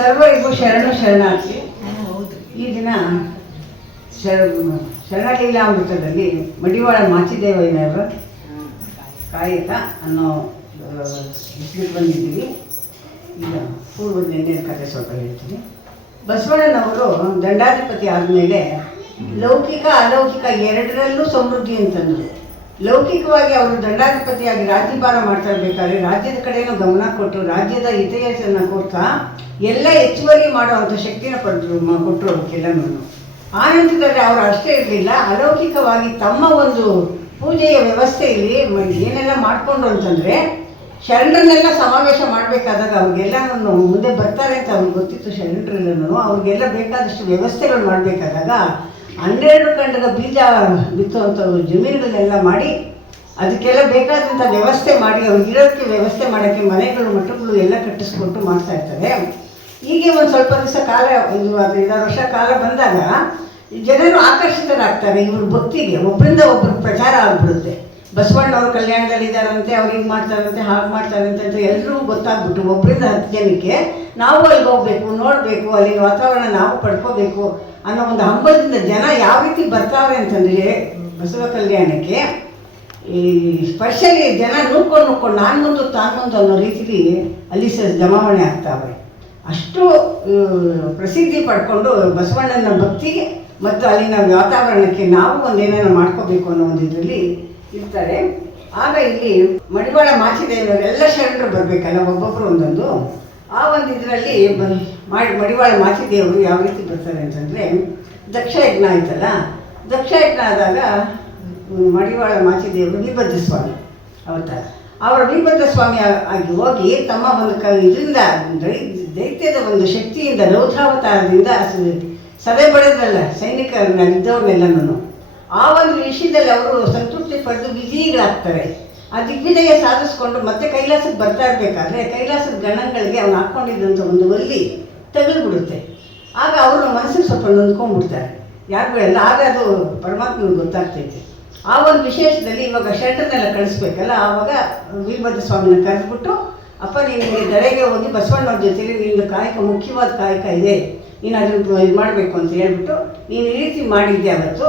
ಸರ್ವರಿಗೂ ಶರಣು ಶರಣಾರ್ಥಿ. ಈ ದಿನ ಶರಣಲೀಲಾಮೃತದಲ್ಲಿ ಮಡಿವಾಳ ಮಾಚಿದೇವಯ್ಯನವರ ಕಾಯಕ ಅನ್ನೋ ವಿಷಯಕ್ಕೆ ಬಂದಿದ್ದೀವಿ. ಈಗ ಪೂರ್ವದ ನೆನ್ನೆಯ ಕಥೆ ಸ್ವಲ್ಪ ಹೇಳ್ತೀನಿ. ಬಸವಣ್ಣನವರು ದಂಡಾಧಿಪತಿ ಆದಮೇಲೆ ಲೌಕಿಕ ಅಲೌಕಿಕ ಎರಡರಲ್ಲೂ ಸಮೃದ್ಧಿ ಅಂತಂದರು. ಲೌಕಿಕವಾಗಿ ಅವರು ದಂಡಾಧಿಪತಿಯಾಗಿ ರಾಜ್ಯಭಾರ ಮಾಡ್ತಾ ಇರಬೇಕಾದ್ರೆ ರಾಜ್ಯದ ಕಡೆಯೂ ಗಮನ ಕೊಟ್ಟು ರಾಜ್ಯದ ಇತಿಹಾಸನ ಕೊಡ್ತಾ ಎಲ್ಲ ಹೆಚ್ಚುವರಿ ಮಾಡುವಂಥ ಶಕ್ತಿನ ಕೊಟ್ಟರು ಅವಕ್ಕೆಲ್ಲನೂ. ಆನಂತರದಲ್ಲಿ ಅವರು ಅಷ್ಟೇ ಇರಲಿಲ್ಲ, ಅಲೌಕಿಕವಾಗಿ ತಮ್ಮ ಒಂದು ಪೂಜೆಯ ವ್ಯವಸ್ಥೆಯಲ್ಲಿ ಏನೆಲ್ಲ ಮಾಡಿಕೊಂಡ್ರು ಅಂತಂದರೆ, ಶರಣರನ್ನೆಲ್ಲ ಸಮಾವೇಶ ಮಾಡಬೇಕಾದಾಗ ಅವ್ರಿಗೆಲ್ಲನೂ ಮುಂದೆ ಬರ್ತಾರೆ ಅಂತ ಅವ್ರಿಗೆ ಗೊತ್ತಿತ್ತು. ಶರಣರೆಲ್ಲನೂ ಅವ್ರಿಗೆಲ್ಲ ಬೇಕಾದಷ್ಟು ವ್ಯವಸ್ಥೆಗಳು ಮಾಡಬೇಕಾದಾಗ 12 ಖಂಡದ ಬೀಜ ಬಿತ್ತುವಂಥವು ಜಮೀನುಗಳನ್ನೆಲ್ಲ ಮಾಡಿ ಅದಕ್ಕೆಲ್ಲ ಬೇಕಾದಂಥ ವ್ಯವಸ್ಥೆ ಮಾಡಿ ಅವ್ರಿಗಿರೋದಕ್ಕೆ ವ್ಯವಸ್ಥೆ ಮಾಡೋಕ್ಕೆ ಮನೆಗಳು ಮಠಗಳು ಎಲ್ಲ ಕಟ್ಟಿಸ್ಕೊಟ್ಟು ಮಾಡ್ತಾ ಇರ್ತಾರೆ. ಹೀಗೆ ಒಂದು ಸ್ವಲ್ಪ ದಿವಸ ಕಾಲ, 5 ವರ್ಷ ಕಾಲ ಬಂದಾಗ ಜನರು ಆಕರ್ಷಿತರಾಗ್ತಾರೆ ಇವ್ರ ಭಕ್ತಿಗೆ. ಒಬ್ಬರಿಂದ ಒಬ್ಬರು ಪ್ರಚಾರ ಆಗಿಬಿಡುತ್ತೆ. ಬಸವಣ್ಣವ್ರ ಕಲ್ಯಾಣದಲ್ಲಿ ಇದ್ದಾರಂತೆ, ಅವ್ರು ಹಿಂಗೆ ಮಾಡ್ತಾರಂತೆ, ಹಾಗೆ ಮಾಡ್ತಾರಂತೆ ಅಂತ ಎಲ್ಲರಿಗೂ ಗೊತ್ತಾಗ್ಬಿಟ್ಟು 1-10 ಜನಕ್ಕೆ ನಾವು ಅಲ್ಲಿಗೆ ಹೋಗಬೇಕು, ನೋಡಬೇಕು, ಅಲ್ಲಿನ ವಾತಾವರಣ ನಾವು ಪಡ್ಕೋಬೇಕು ಅನ್ನೋ ಒಂದು ಹಂಬಲದಿಂದ ಜನ ಯಾವ ರೀತಿ ಬರ್ತಾವ್ರೆ ಅಂತಂದರೆ ಬಸವ ಕಲ್ಯಾಣಕ್ಕೆ ಈ ಸ್ಪರ್ಶಲಿ ಜನ ನುಕ್ಕೊಂಡು ನಾನು ಮುಂದೆ ತಾನು ಮುಂದೆ ಅನ್ನೋ ರೀತಿಲಿ ಅಲ್ಲಿ ಜಮಾವಣೆ ಆಗ್ತಾವೆ. ಅಷ್ಟು ಪ್ರಸಿದ್ಧಿ ಪಡ್ಕೊಂಡು ಬಸವಣ್ಣನ ಭಕ್ತಿಗೆ ಮತ್ತು ಅಲ್ಲಿನ ವಾತಾವರಣಕ್ಕೆ ನಾವು ಒಂದೇನೇನೋ ಮಾಡ್ಕೋಬೇಕು ಅನ್ನೋ ಒಂದು ಇದರಲ್ಲಿ ಇರ್ತಾರೆ. ಆಗ ಇಲ್ಲಿ ಮಡಿವಾಳ ಮಾಚಿದೇವರೆಲ್ಲ ಶರಣರು ಬರಬೇಕಲ್ಲ, ಒಬ್ಬೊಬ್ಬರು ಒಂದೊಂದು. ಆ ಒಂದು ಇದರಲ್ಲಿ ಮಡಿವಾಳ ಮಾಚಿದೇವರು ಯಾವ ರೀತಿ ಬರ್ತಾರೆ ಅಂತಂದರೆ, ದಕ್ಷ ಯಜ್ಞ ಆಯ್ತಲ್ಲ, ದಕ್ಷ ಯಜ್ಞ ಆದಾಗ ಮಡಿವಾಳ ಮಾಚಿದೇವರು ವೀರಭದ್ರ ಸ್ವಾಮಿ ಅವತಾರ. ಅವರ ವೀರಭದ್ರ ಸ್ವಾಮಿ ಆಗಿ ಹೋಗಿ ತಮ್ಮ ಒಂದು ಇದರಿಂದ ದೈತ್ಯದ ಒಂದು ಶಕ್ತಿಯಿಂದ ರೌದ್ರಾವತಾರದಿಂದ ಸದೆ ಬಡಿದ್ರಲ್ಲ ಸೈನಿಕರನ್ನ ಇದ್ದವ್ರನ್ನೆಲ್ಲನೂ. ಆ ಒಂದು ವಿಷಯದಲ್ಲಿ ಅವರು ಸಂತೃಪ್ತಿ ಪಡೆದು ವಿಜಯಿಗಳಾಗ್ತಾರೆ. ಆ ದಿಗ್ವಿಜಯ ಸಾಧಿಸ್ಕೊಂಡು ಮತ್ತೆ ಕೈಲಾಸಕ್ಕೆ ಬರ್ತಾ ಇರಬೇಕಾದ್ರೆ ಕೈಲಾಸದ ಗಣಗಳಿಗೆ ಅವ್ನು ಹಾಕ್ಕೊಂಡಿದ್ದಂಥ ಒಂದು ಒಲ್ಲಿ ತಗಲ್ಬಿಡುತ್ತೆ. ಆಗ ಅವರು ಮನಸ್ಸಿಗೆ ಸ್ವಲ್ಪ ನೊಂದ್ಕೊಂಡ್ಬಿಡ್ತಾರೆ ಯಾರುಗಳೆಲ್ಲ. ಆಗ ಅದು ಪರಮಾತ್ಮನಿಗೆ ಗೊತ್ತಾಗ್ತೈತೆ. ಆ ಒಂದು ವಿಶೇಷದಲ್ಲಿ ಇವಾಗ ಶರಣರನ್ನೆಲ್ಲ ಕಳಿಸ್ಬೇಕಲ್ಲ, ಆವಾಗ ವೀರಭದ್ರ ಸ್ವಾಮಿನ ಕರೆದ್ಬಿಟ್ಟು, ಅಪ್ಪ ನಿನಗೆ ದರೆಗೆ ಹೋಗಿ ಬಸವಣ್ಣವ್ರ ಜೊತೆಲಿ ನಿನ್ನ ಕಾಯಕ ಮುಖ್ಯವಾದ ಕಾಯಕ ಇದೆ, ನೀನು ಅದನ್ನು ಇದು ಮಾಡಬೇಕು ಅಂತ ಹೇಳ್ಬಿಟ್ಟು ನೀನು ಈ ರೀತಿ ಮಾಡಿದ್ದೆ ಅವತ್ತು.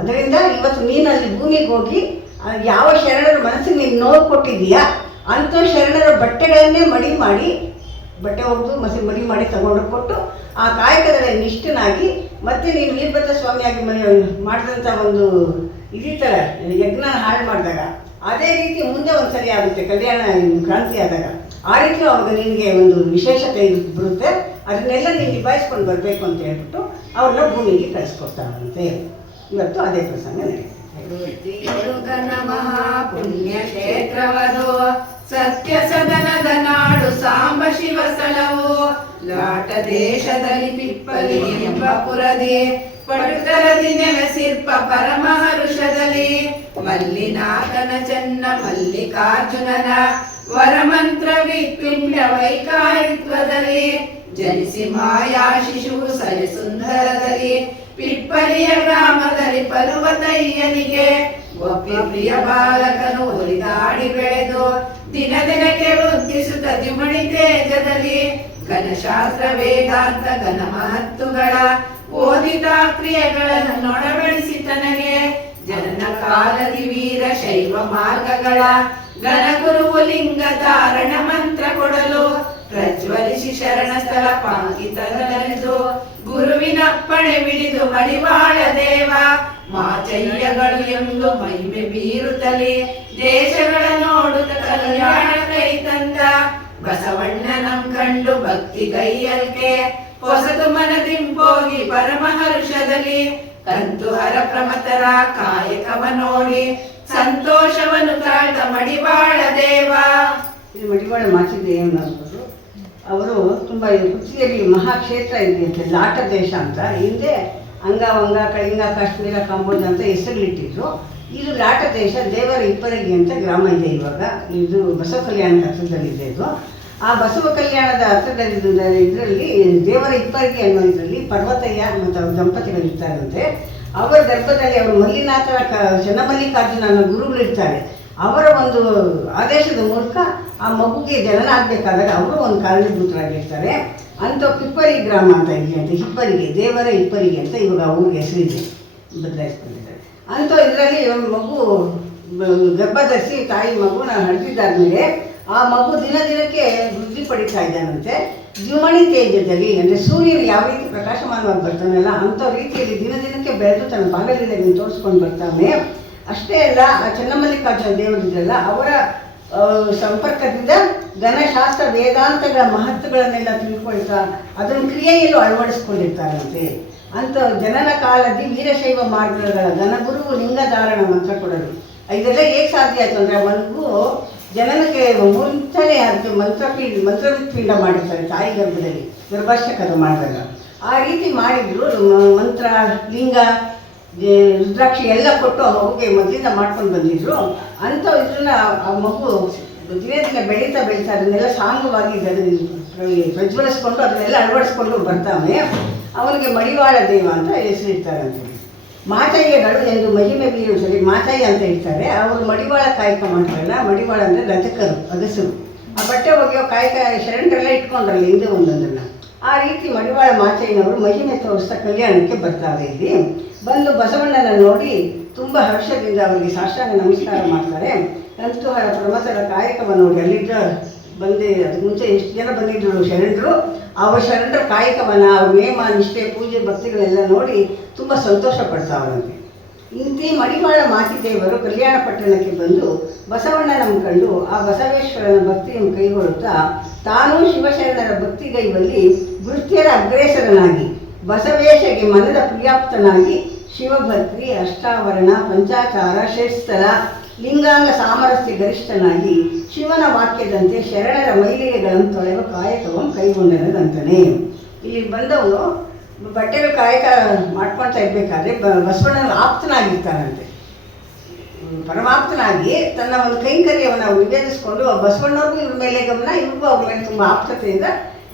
ಅದರಿಂದ ಇವತ್ತು ನೀನು ಅಲ್ಲಿ ಭೂಮಿಗೆ ಹೋಗಿ ಯಾವ ಶರಣರ ಮನಸ್ಸಿಗೆ ನೀನು ನೋವು ಕೊಟ್ಟಿದ್ದೀಯಾ ಅಂಥ ಶರಣರ ಬಟ್ಟೆಗಳನ್ನೇ ಬಟ್ಟೆ ಒಗೆದು ಮಡಿ ಮಾಡಿ ತಗೊಂಡು ಕೊಟ್ಟು ಆ ಕಾಯಕದಲ್ಲಿ ನಿಷ್ಠನಾಗಿ ಮತ್ತೆ ನೀನು ವೀರಭದ್ರ ಸ್ವಾಮಿಯಾಗಿ ಮಾಡಿದಂಥ ಒಂದು ಇದೀತಲ್ಲ ಯಜ್ಞ ಹಾಳು ಮಾಡಿದಾಗ ಅದೇ ರೀತಿ ಮುಂದೆ ಒಂದ್ಸರಿ ಆಗುತ್ತೆ ಕಲ್ಯಾಣ ಕ್ರಾಂತಿ ಆದಾಗ. ಆ ರೀತಿ ಅವಾಗ ನಿನಗೆ ಒಂದು ವಿಶೇಷತೆ ಬರುತ್ತೆ. ಅದನ್ನೆಲ್ಲ ನೀನು ನಿಭಾಯಿಸ್ಕೊಂಡು ಬರಬೇಕು ಅಂತ ಹೇಳ್ಬಿಟ್ಟು ಅವ್ರನ್ನ ಭೂಮಿಗೆ ಕಳಿಸ್ಕೊಡ್ತಾರಂತೆ. ಇವತ್ತು ಅದೇ ಪ್ರಸಂಗ ನಡೀತದೆ. ಮಹಾಪುಣ್ಯ ಕ್ಷೇತ್ರವದು ಸತ್ಯ ಸದನದ ನಾಡು ಸಾಂಬ ಶಿವ ಸ್ಥಳವು ಲಾಟ ದೇಶದಲ್ಲಿ ಪಿಪ್ಪಲಿ ಎಂಬ ಪುರದಿ ಪಡುತರದಿ ನೆಲೆಸಿರ್ಪ ಪರಮಹರುಷದಲ್ಲಿ ಮಲ್ಲಿನಾಥನ ಚೆನ್ನ ಮಲ್ಲಿಕಾರ್ಜುನನ ವರಮಂತ್ರ ವಿಪಿಂಡ ವೈಕಾರಿತ್ವದಲ್ಲಿ ಜನಿಸಿ ಮಾಯಾ ಶಿಶುವು ಸರಿ ಸುಂದರದಲ್ಲಿ ಪಿಪ್ಪಲಿಯ ಗ್ರಾಮದಲ್ಲಿ ಪರ್ವತಯ್ಯನಿಗೆ ಒಪ್ಪಿ ಪ್ರಿಯ ಬಾಲಕನು ಹೊಲಿದಾಡಿ ಬೆಳೆದು ದಿನ ದಿನಕ್ಕೆ ವೃದ್ಧಿಸುತ್ತ ದ್ವಿಮಣಿ ತೇಜದಲ್ಲಿ ಘನಶಾಸ್ತ್ರ ವೇದಾಂತ ಘನ ಮಹತ್ತುಗಳ ಓದಿದ ಕ್ರಿಯೆಗಳನ್ನು ನೊಡಬಡಿಸಿ ತನಗೆ ಜನನ ಕಾಲದಿ ವೀರ ಶೈವ ಮಾರ್ಗಗಳ ಘನ ಗುರುವು ಲಿಂಗ ಧಾರಣ ಮಂತ್ರ ಕೊಡಲು ಪ್ರಜ್ವಲಿಸಿ ಶರಣ ಸ್ಥಳ ಪಾಂಕಿತನೆದು ಗುರುವಿನಪ್ಪಣೆ ಬಿಡಿದು ಮಡಿವಾಳ ದೇವ ಮಾಚಯ್ಯಗಳು ಎಂದು ಮಹಿಮೆ ಬೀರುತ್ತಲೇ ದೇಶಗಳ ನೋಡುತ್ತ ಕಲ್ಯಾಣ ಕೈ ತಂದ ಬಸವಣ್ಣನಂ ಕಂಡು ಭಕ್ತಿ ಕೈಯಲ್ಕೆ ಹೊಸತು ಮನದಿಂಬೋಗಿ ಪರಮಹರ್ಷದಲ್ಲಿ ಕಂತು ಹರ ಪ್ರಮತರ ಕಾಯಕವ ನೋಡಿ ಸಂತೋಷವನ್ನು ತಾಳ್ದ ಮಡಿವಾಳ ದೇವ. ಇದು ಮಡಿವಾಳ ಮಾಚಿದೇವನವರು. ಅವರು ತುಂಬ ಕುಚಿಯಲ್ಲಿ ಮಹಾಕ್ಷೇತ್ರ ಇದೆಯಂತೆ, ಲಾಟ ದೇಶ ಅಂತ. ಹಿಂದೆ ಅಂಗ ಕಳಿಂಗ ಕಾಶ್ಮೀರ ಕಾಂಬೋಜ ಅಂತ ಹೆಸರುಗಳಿಟ್ಟಿದ್ರು. ಇದು ಲಾಟ ದೇಶ. ದೇವರ ಇಪ್ಪರಗಿ ಅಂತ ಗ್ರಾಮ ಇದೆ ಇವಾಗ. ಇದು ಬಸವ ಕಲ್ಯಾಣದ ಹತ್ರದಲ್ಲಿದೆ. ಇದು ಆ ಬಸವ ಕಲ್ಯಾಣದ ಹತ್ರದಲ್ಲಿ ಇದರಲ್ಲಿ ದೇವರ ಇಪ್ಪರಗಿ ಅನ್ನೋ ಇದರಲ್ಲಿ ಪರ್ವತಯ್ಯ ಮತ್ತು ಅವ್ರ ದಂಪತಿಗಳಿರ್ತಾರಂತೆ. ಅವರ ಗರ್ಭದಲ್ಲಿ ಅವರು ಮಲ್ಲಿನಾಥನ ಚನ್ನಮಲ್ಲಿಕಾರ್ಜುನ ಅನ್ನೋ ಗುರುಗಳಿರ್ತಾರೆ. ಅವರ ಒಂದು ಆದೇಶದ ಮೂಲಕ ಆ ಮಗುಗೆ ಜನನ ಆಗಬೇಕಾದಾಗ ಅವರು ಒಂದು ಕಾರಣೀಭೂತರಾಗಿರ್ತಾರೆ. ಅಂತ ಪಿಪ್ಪರಿ ಗ್ರಾಮ ಅಂತ ಇದೆ ಅಂತ, ಹಿಪ್ಪರಿಗೆ, ದೇವರ ಹಿಪ್ಪರಿಗೆ ಅಂತ ಇವಾಗ ಊರಿಗೆ ಹೆಸರಿದೆ, ಬದಲಾಯಿಸ್ಕೊಂಡಿದ್ದಾರೆ. ಅಂತ ಇದರಲ್ಲಿ ಒಂದು ಮಗು ಗರ್ಭ ಧರಿಸಿ ತಾಯಿ ಮಗುನ ಹಡ್ದಿದ್ದಾದ್ಮೇಲೆ ಆ ಮಗು ದಿನ ದಿನಕ್ಕೆ ವೃದ್ಧಿ ಪಡಿತಾ ಇದ್ದಾನಂತೆ. ದ್ಯುಮಣಿ ತೇಜದಲ್ಲಿ, ಅಂದರೆ ಸೂರ್ಯನು ಯಾವ ರೀತಿ ಪ್ರಕಾಶಮಾನವಾಗಿ ಬರ್ತಾನಲ್ಲ ಅಂಥ ರೀತಿಯಲ್ಲಿ ದಿನ ದಿನಕ್ಕೆ ಬೆಳೆದು ತನ್ನ ಬಾಗಲಿನಲ್ಲಿ ತೋರಿಸ್ಕೊಂಡು ಬರ್ತಾನೆ. ಅಷ್ಟೇ ಅಲ್ಲ, ಆ ಚನ್ನಮಲ್ಲಿಕಾರ್ಜುನ ದೇವರಿದ್ರಲ್ಲ ಅವರ ಸಂಪರ್ಕದಿಂದ ಘನಶಾಸ್ತ್ರ ವೇದಾಂತಗಳ ಮಹತ್ವಗಳನ್ನೆಲ್ಲ ತಿಳ್ಕೊಳ್ತಾ ಅದನ್ನು ಕ್ರಿಯೆಯಲ್ಲೂ ಅಳವಡಿಸ್ಕೊಂಡಿರ್ತಾರಂತೆ. ಅಂತ ಜನನ ಕಾಲದಿ ವೀರಶೈವ ಮಾರ್ಗಗಳ ಘನಗುರು ಲಿಂಗಧಾರಣ ಮಂತ್ರ ಕೊಡೋದು. ಇದೆಲ್ಲ ಹೇಗೆ ಸಾಧ್ಯ ಆಯಿತು ಅಂದರೆ ಅವನಿಗೂ ಜನನಕ್ಕೆ ಮುಂಚೆನೇ ಅದಕ್ಕೆ ಮಂತ್ರಪಿಂಡ ಮಾಡಿರ್ತಾರೆ ತಾಯಿ ಗರ್ಭದಲ್ಲಿ, ಗರ್ಭಾಶಕದ ಮಾಡಿದಾಗ ಆ ರೀತಿ ಮಾಡಿದ್ರು. ಮಂತ್ರ, ಲಿಂಗ, ರುದ್ರಾಕ್ಷಿ ಎಲ್ಲ ಕೊಟ್ಟು ಆ ಮಗುಗೆ ಮೊದಲಿಂದ ಮಾಡ್ಕೊಂಡು ಬಂದಿದ್ರು. ಅಂಥ ಇದನ್ನ ಆ ಮಗು ದಿನೇ ದಿನ ಬೆಳೀತಾ ಅದನ್ನೆಲ್ಲ ಸಾಂಗವಾಗಿ ಪ್ರಜ್ವಲಿಸ್ಕೊಂಡು ಅದನ್ನೆಲ್ಲ ಅಳವಡಿಸ್ಕೊಂಡು ಬರ್ತಾನೆ. ಅವನಿಗೆ ಮಡಿವಾಳ ದೇವ ಅಂತ ಹೆಸರಿರ್ತಾರಂತೆ. ಮಾತಯ್ಯಗಳು ಎಂದು ಮಹಿಮೆ ಬೀರುವುದರಲ್ಲಿ ಮಾತಯ್ಯ ಅಂತ ಇರ್ತಾರೆ. ಅವರು ಮಡಿವಾಳ ಕಾಯಕ ಮಾಡ್ತಾರಲ್ಲ, ಮಡಿವಾಳ ಅಂದರೆ ರಜಕರು, ಅಗಸರು. ಆ ಬಟ್ಟೆ ಒಗೆಯೋ ಕಾಯಕ ಶರಣರೆಲ್ಲ ಇಟ್ಕೊಂಡ್ರಲ್ಲ ಹಿಂದೆ ಒಂದೊಂದನ್ನು. ಆ ರೀತಿ ಮಡಿವಾಳ ಮಾತಯ್ಯನವರು ಮಹಿಮೆ ತೋರಿಸ್ತಾ ಕಲ್ಯಾಣಕ್ಕೆ ಬರ್ತಾರೆ. ಇಲ್ಲಿ ಬಂದು ಬಸವಣ್ಣನ ನೋಡಿ ತುಂಬ ಹರ್ಷದಿಂದ ಅವರಿಗೆ ಸಾಷ್ಟಾಂಗ ನಮಸ್ಕಾರ ಮಾಡ್ತಾರೆ. ಅಂತೂ ಪ್ರಮಥರ ಕಾಯಕವನ್ನು ನೋಡಿ ಅಲ್ಲಿದ್ದ ಬಂದು ಅದಕ್ಕೆ ಮುಂಚೆ ಎಷ್ಟು ಜನ ಬಂದಿದ್ದರು ಶರಣರು, ಅವ್ರ ಶರಣರ ಕಾಯಕವನ್ನು, ಅವ್ರ ನೇಮ, ನಿಷ್ಠೆ, ಪೂಜೆ, ಭಕ್ತಿಗಳೆಲ್ಲ ನೋಡಿ ತುಂಬ ಸಂತೋಷ ಪಡ್ತಾವ್ರಂತೆ. ಇಂತಿ ಮಡಿವಾಳ ಮಾಚಿದೇವರು ಕಲ್ಯಾಣ ಪಟ್ಟಣಕ್ಕೆ ಬಂದು ಬಸವಣ್ಣನ ಕಂಡು ಆ ಬಸವೇಶ್ವರನ ಭಕ್ತಿಯನ್ನು ಕೈಗೊಳ್ಳುತ್ತಾ ತಾನೂ ಶಿವಶರಣರ ಭಕ್ತಿಗೈವಲ್ಲಿ ವೃತ್ತಿಯರ ಅಗ್ರೇಸರನಾಗಿ ಬಸವೇಶಗೆ ಮನದ ಪ್ರಿಯಾಪ್ತನಾಗಿ ಶಿವಭಕ್ತಿ, ಅಷ್ಟಾವರಣ, ಪಂಚಾಚಾರ, ಷಟ್ಸ್ಥಲ, ಲಿಂಗಾಂಗ ಸಾಮರಸ್ಯ ಗರಿಷ್ಠನಾಗಿ ಶಿವನ ವಾಕ್ಯದಂತೆ ಶರಣರ ಮೈಲಿಗೆಗಳನ್ನು ತೊಳೆಯುವ ಕಾಯಕವನ್ನು ಕೈಗೊಂಡನದಂತಾನೆ. ಇಲ್ಲಿ ಬಂದವನು ಬಟ್ಟೆಗಳ ಕಾಯಕ ಮಾಡ್ಕೊಳ್ತಾ ಇರಬೇಕಾದ್ರೆ ಬಸವಣ್ಣನ ಆಪ್ತನಾಗಿರ್ತಾನಂತೆ. ಪರಮಾಪ್ತನಾಗಿ ತನ್ನ ಒಂದು ಕೈಂಕರ್ಯವನ್ನು ಅವ್ರು ನಿವೇದಿಸ್ಕೊಂಡು ಬಸವಣ್ಣವ್ರಿಗೂ ಇವ್ರ ಮೇಲೆ ಗಮನ, ಇವ್ರಿಗೂ ಅವ್ರ ಮೇಲೆ ತುಂಬ ಆಪ್ತತೆಯಿಂದ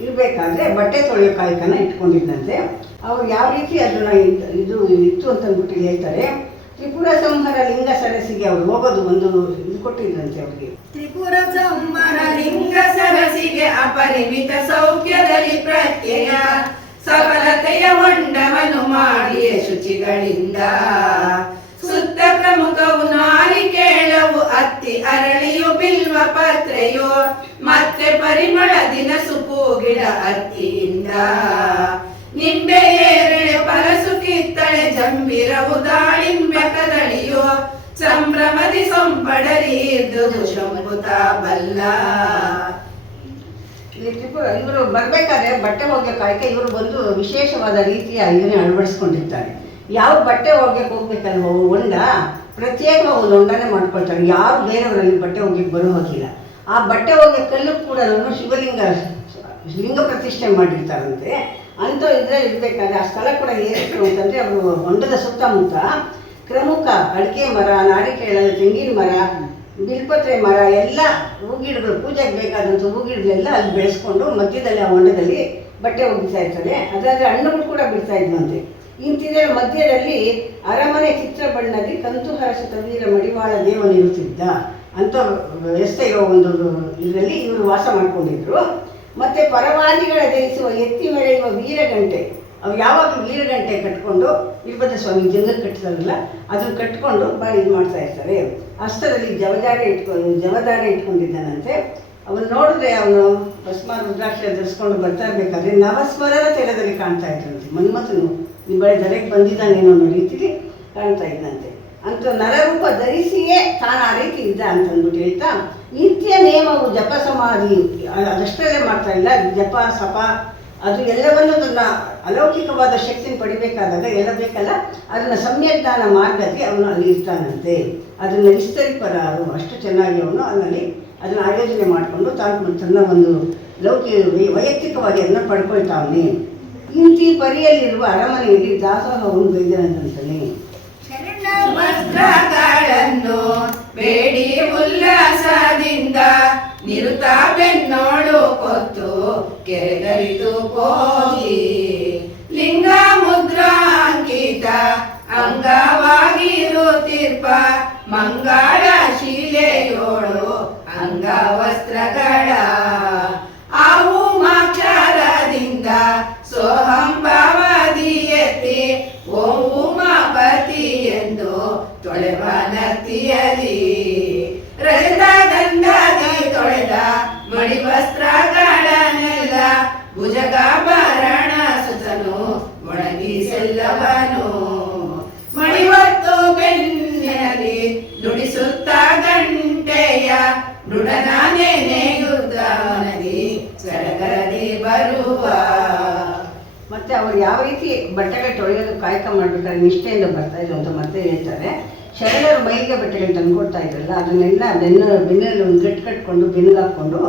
ಇರಬೇಕಾದ್ರೆ ಬಟ್ಟೆ ತೊಳೆಯೋ ಕಾಯಕನ ಇಟ್ಕೊಂಡಿದ್ದಂತೆ. ಅವ್ರು ಯಾವ ರೀತಿ ಅದನ್ನು ಇದು ಇತ್ತು ಅಂತಂದ್ಬಿಟ್ಟು ಹೇಳ್ತಾರೆ. ತ್ರಿಪುರ ಸಂಹರ ಲಿಂಗ ಸರಸಿಗೆ ಅವ್ರು ಹೋಗೋದು ಒಂದು ಇದು ಕೊಟ್ಟಿದ್ದಂತೆ ಅವ್ರಿಗೆ. ತ್ರಿಪುರ ಸಂಹರ ಲಿಂಗ ಸರಸಿಗೆ ಅಪರಿಮಿತ ಸೌಖ್ಯದಲ್ಲಿ ಪ್ರತ್ಯಯ ಸಫಲತೆಯ ಹೊಂಡವನ್ನು ಮಾಡಿಯೇ ಶುಚಿಗಳಿಂದ ಸುತ್ತ ಪ್ರಮುಖವು ನಾರಿಕೇಳವು ಅತ್ತಿ ಅರಳಿಯು ಬಿಲ್ವ ಪತ್ರೆಯು ಮತ್ತೆ ಪರಿಮಳ ದಿನಸು ಪೂಗಿಡ ಅತ್ತಿಯಿಂದ ನಿಂಬೆ ಏರಳೆ ಪರಸು ಕಿತ್ತಳೆ ಜಂಬಿರವು ದಾಳಿಂಬೆ ಕದಳಿಯು ಸಂಭ್ರಮದಿ ಸೊಂಪಡರಿ ಇದ್ದುದು ಶಂಭುತ ಬಲ್ಲ. ಇವರು ಬರಬೇಕಾದ್ರೆ ಬಟ್ಟೆ ಒಗೆಯೋ ಕಾಯಕ ಇವರು ಬಂದು ವಿಶೇಷವಾದ ರೀತಿಯ ಇದನ್ನೇ ಅಳವಡಿಸ್ಕೊಂಡಿರ್ತಾರೆ. ಯಾವ ಬಟ್ಟೆ ಒಗೆಯಕ್ಕೆ ಹೋಗ್ಬೇಕಲ್ವ ಹೊಂಡ, ಪ್ರತ್ಯೇಕ ಒಂದು ಹೊಂಡನೇ ಮಾಡ್ಕೊಳ್ತಾರೆ. ಯಾರು ಬೇರೆಯವರಲ್ಲಿ ಬಟ್ಟೆ ಒಗೆಯಕ್ಕೆ ಬರೋ ಹೋಗಿಲ್ಲ. ಆ ಬಟ್ಟೆ ಒಗೆಯ ಕಲ್ಲು ಕೂಡ ಲಿಂಗ ಪ್ರತಿಷ್ಠೆ ಮಾಡಿರ್ತಾರಂತೆ. ಅಂಥ ಇದರಲ್ಲಿ ಇರಬೇಕಾದ್ರೆ ಆ ಸ್ಥಳ ಕೂಡ ಏನಿತ್ತು ಅಂತಂದರೆ ಅವರು ಹೊಂಡದ ಸುತ್ತಮುತ್ತ ಪ್ರಮುಖ ಅಡಿಕೆ ಮರ, ನಾರಿಕೇಳ, ತೆಂಗಿನ ಮರ, ಬಿಲ್ಪತ್ರೆ ಮರ ಎಲ್ಲ ಹೂಗಿಡಗಳು, ಪೂಜೆಗೆ ಬೇಕಾದಂಥ ಹೂಗಿಡಗಳೆಲ್ಲ ಅಲ್ಲಿ ಬೆಳೆಸ್ಕೊಂಡು ಮಧ್ಯದಲ್ಲಿ ಆ ಹೊಂಡದಲ್ಲಿ ಬಟ್ಟೆ ಒಗಿತಾ ಇರ್ತಾರೆ. ಅದರಲ್ಲಿ ಹಣ್ಣುಗಳು ಕೂಡ ಬಿಡ್ತಾ ಇದ್ವಂತೆ. ಇಂತಿದರ ಮಧ್ಯದಲ್ಲಿ ಅರಮನೆ ಚಿತ್ರ ಬಣ್ಣದಲ್ಲಿ ಕಂತು ಹರಸಿದ ವೀರ ಮಡಿವಾಳ ದೇವನಿರುತ್ತಿದ್ದ ಅಂತ ವ್ಯವಸ್ಥೆ ಇರೋ ಒಂದು ಇದರಲ್ಲಿ ಇವರು ವಾಸ ಮಾಡ್ಕೊಂಡಿದ್ರು. ಮತ್ತು ಪರವಾದಿಗಳ ಜಯಿಸುವ ಎತ್ತಿ ಮೆರೆಯುವ ವೀರಗಂಟೆ, ಅವು ಯಾವಾಗಲೂ ವೀರಗಂಟೆ ಕಟ್ಕೊಂಡು ವೀರಭದ್ರ ಸ್ವಾಮಿ ಜಂಗಕ್ಕೆ ಕಟ್ಟಿದಾರಲ್ಲ ಅದನ್ನು ಕಟ್ಕೊಂಡು ಭಾಳ ಇದು ಮಾಡ್ತಾ ಇರ್ತಾರೆ. ಹಸ್ತದಲ್ಲಿ ಜವದಾರೆ ಇಟ್ಕೊಂಡಿದ್ದಾನಂತೆ. ಅವನು ನೋಡಿದ್ರೆ ಅವನು ಭಸ್ಮ ರುದ್ರಾಕ್ಷಿ ಧರಿಸ್ಕೊಂಡು ಬರ್ತಾ ಇರಬೇಕಾದ್ರೆ ನವಸ್ವರರ ತೆರದಲ್ಲಿ ಕಾಣ್ತಾ ಇದ್ದಂತೆ. ಮನ್ಮಥನು ನಿಮ್ಮ ಬಳಿ ಧರೆಗೆ ಬಂದಿದ್ದಾನೇನೋ ಅನ್ನೋ ರೀತಿಲಿ ಕಾಣ್ತಾ ಇದ್ದಂತೆ. ಅಂತ ನರರೂಪ ಧರಿಸಿಯೇ ತಾನು ಆ ರೀತಿ ಇದ್ದ ಅಂತಂದ್ಬಿಟ್ಟು ಹೇಳ್ತಾ, ನಿತ್ಯ ನೇಮವು ಜಪ ಸಮಾಧಿ ಅದಷ್ಟರಲ್ಲೇ ಮಾಡ್ತಾ ಇಲ್ಲ, ಜಪ ಸಪ ಅದು ಎಲ್ಲವನ್ನೂ ತನ್ನ ಅಲೌಕಿಕವಾದ ಶಕ್ತಿನ ಪಡಿಬೇಕಾದಾಗ ಎಲ್ಲ ಬೇಕಲ್ಲ, ಅದನ್ನು ಸಮ್ಯಜ್ಞಾನ ಮಾರ್ಗಕ್ಕೆ ಅವನು ಅಲ್ಲಿ ಇರ್ತಾನಂತೆ. ಅದನ್ನು ವಿಸ್ತರಿಪರಾರು ಅಷ್ಟು ಚೆನ್ನಾಗಿ ಅವನು ಅಲ್ಲಿ ಅದನ್ನು ಆಯೋಜನೆ ಮಾಡಿಕೊಂಡು ತಾನು ತನ್ನ ಒಂದು ವೈಯಕ್ತಿಕವಾಗಿ ಅದನ್ನು ಪಡ್ಕೊಳ್ತಾವನೆ. ಇಂತಿ ಪರಿಯಲ್ಲಿರುವ ಅರಮನೆಯಲ್ಲಿ ದಾಸೋಹವನ್ನು ಬೈದನಂತಾನೆ. ವಸ್ತ್ರಗಳನ್ನು ಬೇಡಿ ಉಲ್ಲಾಸದಿಂದ ನಿರುತ ಬೆನ್ನೋಳು ಕೊತ್ತು ಕೆರೆಗರಿದು ಹೋಗಿ ಲಿಂಗ ಮುದ್ರಾಂಕಿತ ಅಂಗವಾಗಿರುತ್ತಿರ್ಪ ಮಂಗಳ ಶಿಲೆಯೋಳು ಅಂಗವಸ್ತ್ರಗಳ ಅವು ಮಾಕ್ಷರದಿಂದ ಗಂಧದ ಗಂಧಾದಿ ತೊಳೆದ ಮಡಿ ವಸ್ತ್ರಗಳನ್ನೆಲ್ಲ ಭುಜಗಾಭರಣ ಸುತನು ಒಣಗಿಸೆಲ್ಲವನು ಮಣಿವತ್ತು ಬೆನ್ನಲ್ಲಿ ನುಡಿಸುತ್ತ ಗಂಟೆಯ ನುಡನಾನೇ ನೇಯುತ್ತ ಮನದಿ ಸಡಗರದಿ ಬರುವ. ಮತ್ತು ಅವರು ಯಾವ ರೀತಿ ಬಟ್ಟೆಗಳು ತೊಳೆಯೋದು ಕಾಯಕ ಮಾಡಬೇಕಾದ್ರೆ ನಿಷ್ಠೆಯಿಂದ ಬರ್ತಾ ಇದ್ರು ಅಂತ ಮತ್ತೆ ಹೇಳ್ತಾರೆ. ಶರಣರು ಮೈಲಿಗೆ ಬಟ್ಟೆಗಳು ತಂದು ಕೊಡ್ತಾ ಇದ್ರಲ್ಲ, ಅದನ್ನೆಲ್ಲ ಬೆನ್ನಲ್ಲಿ ಒಂದು ಗಟ್ಟು ಕಟ್ಕೊಂಡು ಬೆನ್ನಿಗಾಕೊಂಡು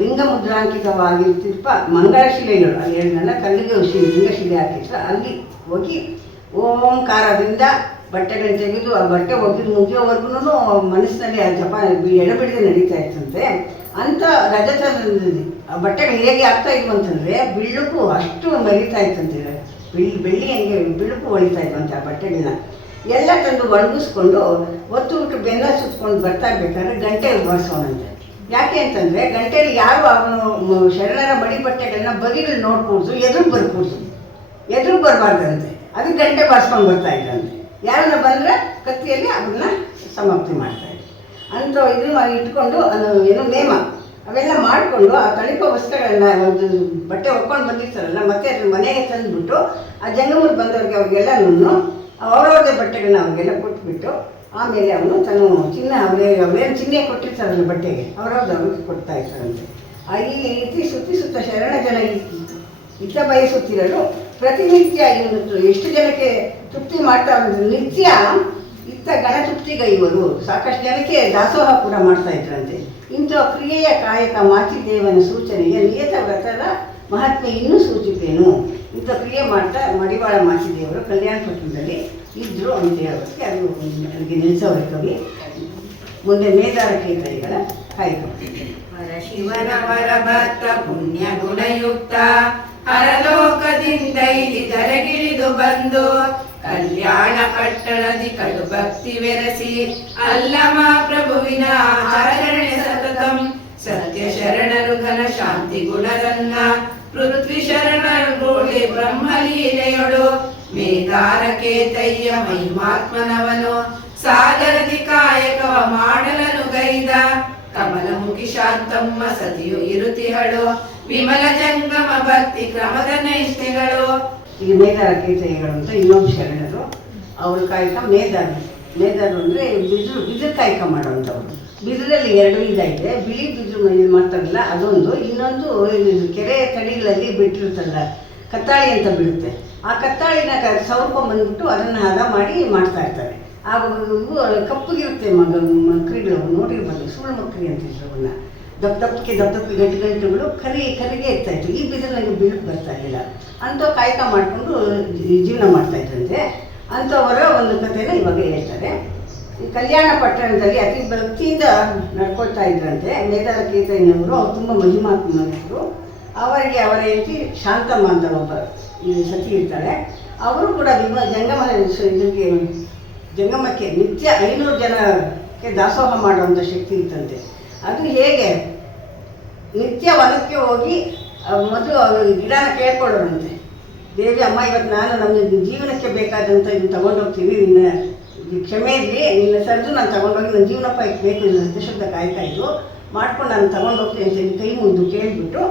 ಲಿಂಗ ಮುದ್ರಾಂಕಿತವಾಗಿರ್ತಿರ್ಪ ಮಂಗಳಶಿಲೆಗಳು ಅಲ್ಲಿ ಹೇಳಿದ್ನಲ್ಲ, ಕಲ್ಲಿಗೆ ಲಿಂಗಶಿಲೆ ಹಾಕಿದ್ರೆ ಅಲ್ಲಿ ಹೋಗಿ ಓಂಕಾರದಿಂದ ಬಟ್ಟೆಗಳನ್ನ ತೆಗೆದು ಆ ಬಟ್ಟೆ ಒಗೆದು ಮುಗಿಯೋವರೆಗೂ ಮನಸ್ಸಿನಲ್ಲಿ ಆ ಜಪ ಎಡಬಿಡದೆ ನಡೀತಾ ಇತ್ತಂತೆ. ಅಂಥ ರಜತದಲ್ಲಿ ಆ ಬಟ್ಟೆಗಳು ಹೇಗೆ ಆಗ್ತಾ ಇದ್ವು ಅಂತಂದರೆ ಬಿಳುಕು ಅಷ್ಟು ಮರಿತಾ ಇತ್ತಂತೆ. ಬೆಳ್ಳಿ ಹೆಂಗೆ ಬಿಳುಕು ಹೊಳಿತಾ ಇದ್ವಂತೆ ಆ ಬಟ್ಟೆಗಳನ್ನ ಎಲ್ಲ ತಂದು ಒಣಗಿಸ್ಕೊಂಡು ಒತ್ತು ಬಿಟ್ಟು ಬೆನ್ನ ಸುತ್ಕೊಂಡು ಬರ್ತಾ ಇರ್ಬೇಕಾದ್ರೆ ಗಂಟೆ ಬಾರಿಸೋಣಂತೆ. ಯಾಕೆ ಅಂತಂದರೆ ಗಂಟೆಯಲ್ಲಿ ಯಾರು ಅವನು ಶರಣರ ಮಡಿ ಬಟ್ಟೆಗಳನ್ನ ಬದಿಗಳು ನೋಡ್ಕೂಡ್ದು, ಎದುರು ಬರ್ಕೂಡ್ದು, ಎದುರು ಬರಬಾರ್ದಂತೆ. ಅದು ಗಂಟೆ ಬಾರಿಸ್ಕೊಂಡು ಬರ್ತಾ ಇದ್ದಂತೆ. ಯಾರನ್ನ ಬಂದರೆ ಕತ್ತಿಯಲ್ಲಿ ಅದನ್ನ ಸಮಾಪ್ತಿ ಮಾಡ್ತಾಯಿದ್ರು. ಅಂತ ಇದನ್ನು ಇಟ್ಕೊಂಡು ಏನೋ ನೇಮ ಅವೆಲ್ಲ ಮಾಡಿಕೊಂಡು ಆ ತಳಿಪ ವಸ್ತ್ರಗಳನ್ನ ಒಂದು ಬಟ್ಟೆ ಹೊಕ್ಕೊಂಡು ಬಂದಿರ್ತಾರಲ್ಲ, ಮತ್ತೆ ಅದ್ರ ಮನೆಗೆ ತಂದುಬಿಟ್ಟು ಆ ಜಂಗಮರು ಬಂದವ್ರಿಗೆ ಅವ್ರಿಗೆಲ್ಲನೂ ಅವ್ರವ್ರದೇ ಬಟ್ಟೆಗಳನ್ನ ಅವ್ರಿಗೆಲ್ಲ ಕೊಟ್ಬಿಟ್ಟು ಆಮೇಲೆ ಅವನು ತನ್ನ ಚಿನ್ನ ಅವ್ರೇನು ಚಿನ್ನೆ ಕೊಟ್ಟಿರ್ತಾರಲ್ಲ ಬಟ್ಟೆಗೆ ಅವ್ರಿಗೆ ಕೊಡ್ತಾ ಇರ್ತಾರಂತೆ. ಈ ರೀತಿ ಸುತ್ತ ಶರಣ ಜನ ಹಿತ ಬಯಸುತ್ತಿರಲು ಪ್ರತಿನಿತ್ಯ ಇವತ್ತು ಎಷ್ಟು ಜನಕ್ಕೆ ತೃಪ್ತಿ ಮಾಡ್ತಾ ಇದ್ರು. ನಿತ್ಯ ಇತ್ತ ಗಣ ತೃಪ್ತಿಗೈವರು ಸಾಕಷ್ಟು ಜನಕ್ಕೆ ದಾಸೋಹ ಕೂಡ ಮಾಡ್ತಾ ಇದ್ರಂತೆ. ಇಂಥ ಕ್ರಿಯೆಯ ಕಾಯಕ ಮಾಚಿದೇವನ ಸೂಚನೆಗೆ ನಿಯತ ವ್ರತದ ಮಹಾತ್ಮೆ ಇನ್ನೂ ಸೂಚಿತೇನು. ಇಂಥ ಕ್ರಿಯೆ ಮಾಡ್ತಾ ಮಡಿವಾಳ ಮಾಚಿದೇವರು ಕಲ್ಯಾಣಪಟ್ಟಣದಲ್ಲಿ ಇದ್ದರು ಅಂತ ಹೇಳೋದಕ್ಕೆ ಅದು ಅಲ್ಲಿಗೆ ನಿಲ್ಲಿಸೋರ ಕವಿ. ಮುಂದೆ ಮೇದಾರ ಕೇತರಿಗಳ ಕಾಯಕ. ಶಿವನ ವರಭಕ್ತ ಪುಣ್ಯ ಗುಣಯುಕ್ತ ಹರಲೋಕದಿಂದ ಇಲ್ಲಿ ಧರೆಗಿಳಿದು ಬಂದು ಕಲ್ಯಾಣ ಪಟ್ಟಣದಿ ಕಡು ಭಕ್ತಿ ಬೆರೆಸಿ ಅಲ್ಲಮ ಪ್ರಭುವಿನ ಆಚರಣೆ ಸತತಂ ಸತ್ಯ ಶರಣರು ಘನ ಶಾಂತಿ ಗುಣರನ್ನ ಪೃಥ್ವಿ ಶರಣರು ಗೂಳಿ ಬ್ರಹ್ಮಲೀಲೆಯೊಡು ಮೇದಾರ ಕೇತಯ್ಯ ಮಹಿಮಾತ್ಮನವನು ಸಾಗರದಿ ಕಾಯಕವ ಮಾಡಲನು ಗೈದ ಕಮಲಮುಖಿ ಶಾಂತಮ್ಮ ಸತಿಯು ಇರುತಿಹಳು ವಿಮಲ ಜಂಗಮ ಭಕ್ತಿ ಕ್ರಮದ ನೈಷ್ಠೆಗಳು. ಈಗ ಮೇದಾರ ಕೇತಯ್ಯಗಳು ಅಂತ ಇನ್ನೊಂದು ಶರಣರು. ಅವ್ರ ಕಾಯಕ ಮೇದಾರು ಅಂದರೆ ಬಿದಿರು ಕಾಯಕ ಮಾಡೋವಂಥವ್ರು. ಬಿದಿರಲ್ಲಿ 2 ವಿಧ ಇದೆ. ಬಿಳಿ ಬಿದಿರು ಮಾಡ್ತಾರಲ್ಲ ಅದೊಂದು, ಇನ್ನೊಂದು ಕೆರೆ ತಡಿಗಳಲ್ಲಿ ಬಿಟ್ಟಿರುತ್ತಲ್ಲ ಕತ್ತಾಳಿ ಅಂತ ಬೀಳುತ್ತೆ. ಆ ಕತ್ತಾಳಿನ ಸವರ್ಕೊಂಡ್ಬಂದ್ಬಿಟ್ಟು ಅದನ್ನು ಹದ ಮಾಡಿ ಮಾಡ್ತಾ ಇರ್ತಾರೆ. ಆ ಕಪ್ಪಗಿರುತ್ತೆ ಮಕ್ರಿಗಳು ನೋಡಿರ್ಬೋದು, ಸುಳ್ಳು ಮಕ್ರಿ ಅಂತಿದ್ರು. ಅವನ್ನ ದಪ್ಪಕ್ಕೆ ಗಟ್ಟಿಗಳು ಕರಿಗೆ ಇರ್ತಾಯಿತ್ತು. ಈ ಬಿದಿರಿನಾಗ ಬೀಳಕ್ಕೆ ಬರ್ತಾ ಇರಲಿಲ್ಲ. ಅಂಥ ಕಾಯಕ ಮಾಡಿಕೊಂಡು ಜೀವನ ಮಾಡ್ತಾಯಿದ್ರಂತೆ. ಅಂಥವರ ಒಂದು ಕಥೆನ ಇವಾಗ ಹೇಳ್ತಾರೆ. ಈ ಕಲ್ಯಾಣ ಪಟ್ಟಣದಲ್ಲಿ ಅತಿ ಭಕ್ತಿಯಿಂದ ನಡ್ಕೊಳ್ತಾ ಇದ್ರಂತೆ ಮೇದಾರ ಕೇತಯ್ಯನವರು. ಅವ್ರು ತುಂಬ ಮಹಿಮಾತ್ಮರು. ಅವರಿಗೆ ಅವರ ಹೆಂಡತಿ ಶಾಂತಮ್ಮ ಅಂತ ಒಬ್ಬ ಸತಿ ಇರ್ತಾಳೆ. ಅವರು ಕೂಡ ಜಂಗಮಕ್ಕೆ ನಿತ್ಯ 500 ಜನಕ್ಕೆ ದಾಸೋಹ ಮಾಡುವಂಥ ಶಕ್ತಿ ಇತ್ತಂತೆ. ಅದು ಹೇಗೆ ನಿತ್ಯ ವನಕ್ಕೆ ಹೋಗಿ ಮೊದಲು ಗಿಡನ ಕೇಳ್ಕೊಳ್ಳೋರಂತೆ. ದೇವಿ ಅಮ್ಮ, ಇವತ್ತು ನಾನು ನಮ್ಮ ಜೀವನಕ್ಕೆ ಬೇಕಾದಂಥ ಇದನ್ನು ತೊಗೊಂಡೋಗ್ತೀನಿ, ನಿನ್ನ ಕ್ಷಮೆ ಇರಲಿ, ನಿನ್ನ ಸರಿದು ನಾನು ತೊಗೊಂಡೋಗಿ ನನ್ನ ಜೀವನೋಪಾಯಕ್ಕೆ ಬೇಕು, ಇದು ಸತ್ಯಶುದ್ಧ ಕಾಯಕ ಇದು ಮಾಡ್ಕೊಂಡು ನಾನು ತೊಗೊಂಡೋಗ್ತೀನಿ ಅಂತ ಕೈ ಮುಂದೆ ಕೇಳಿಬಿಟ್ಟು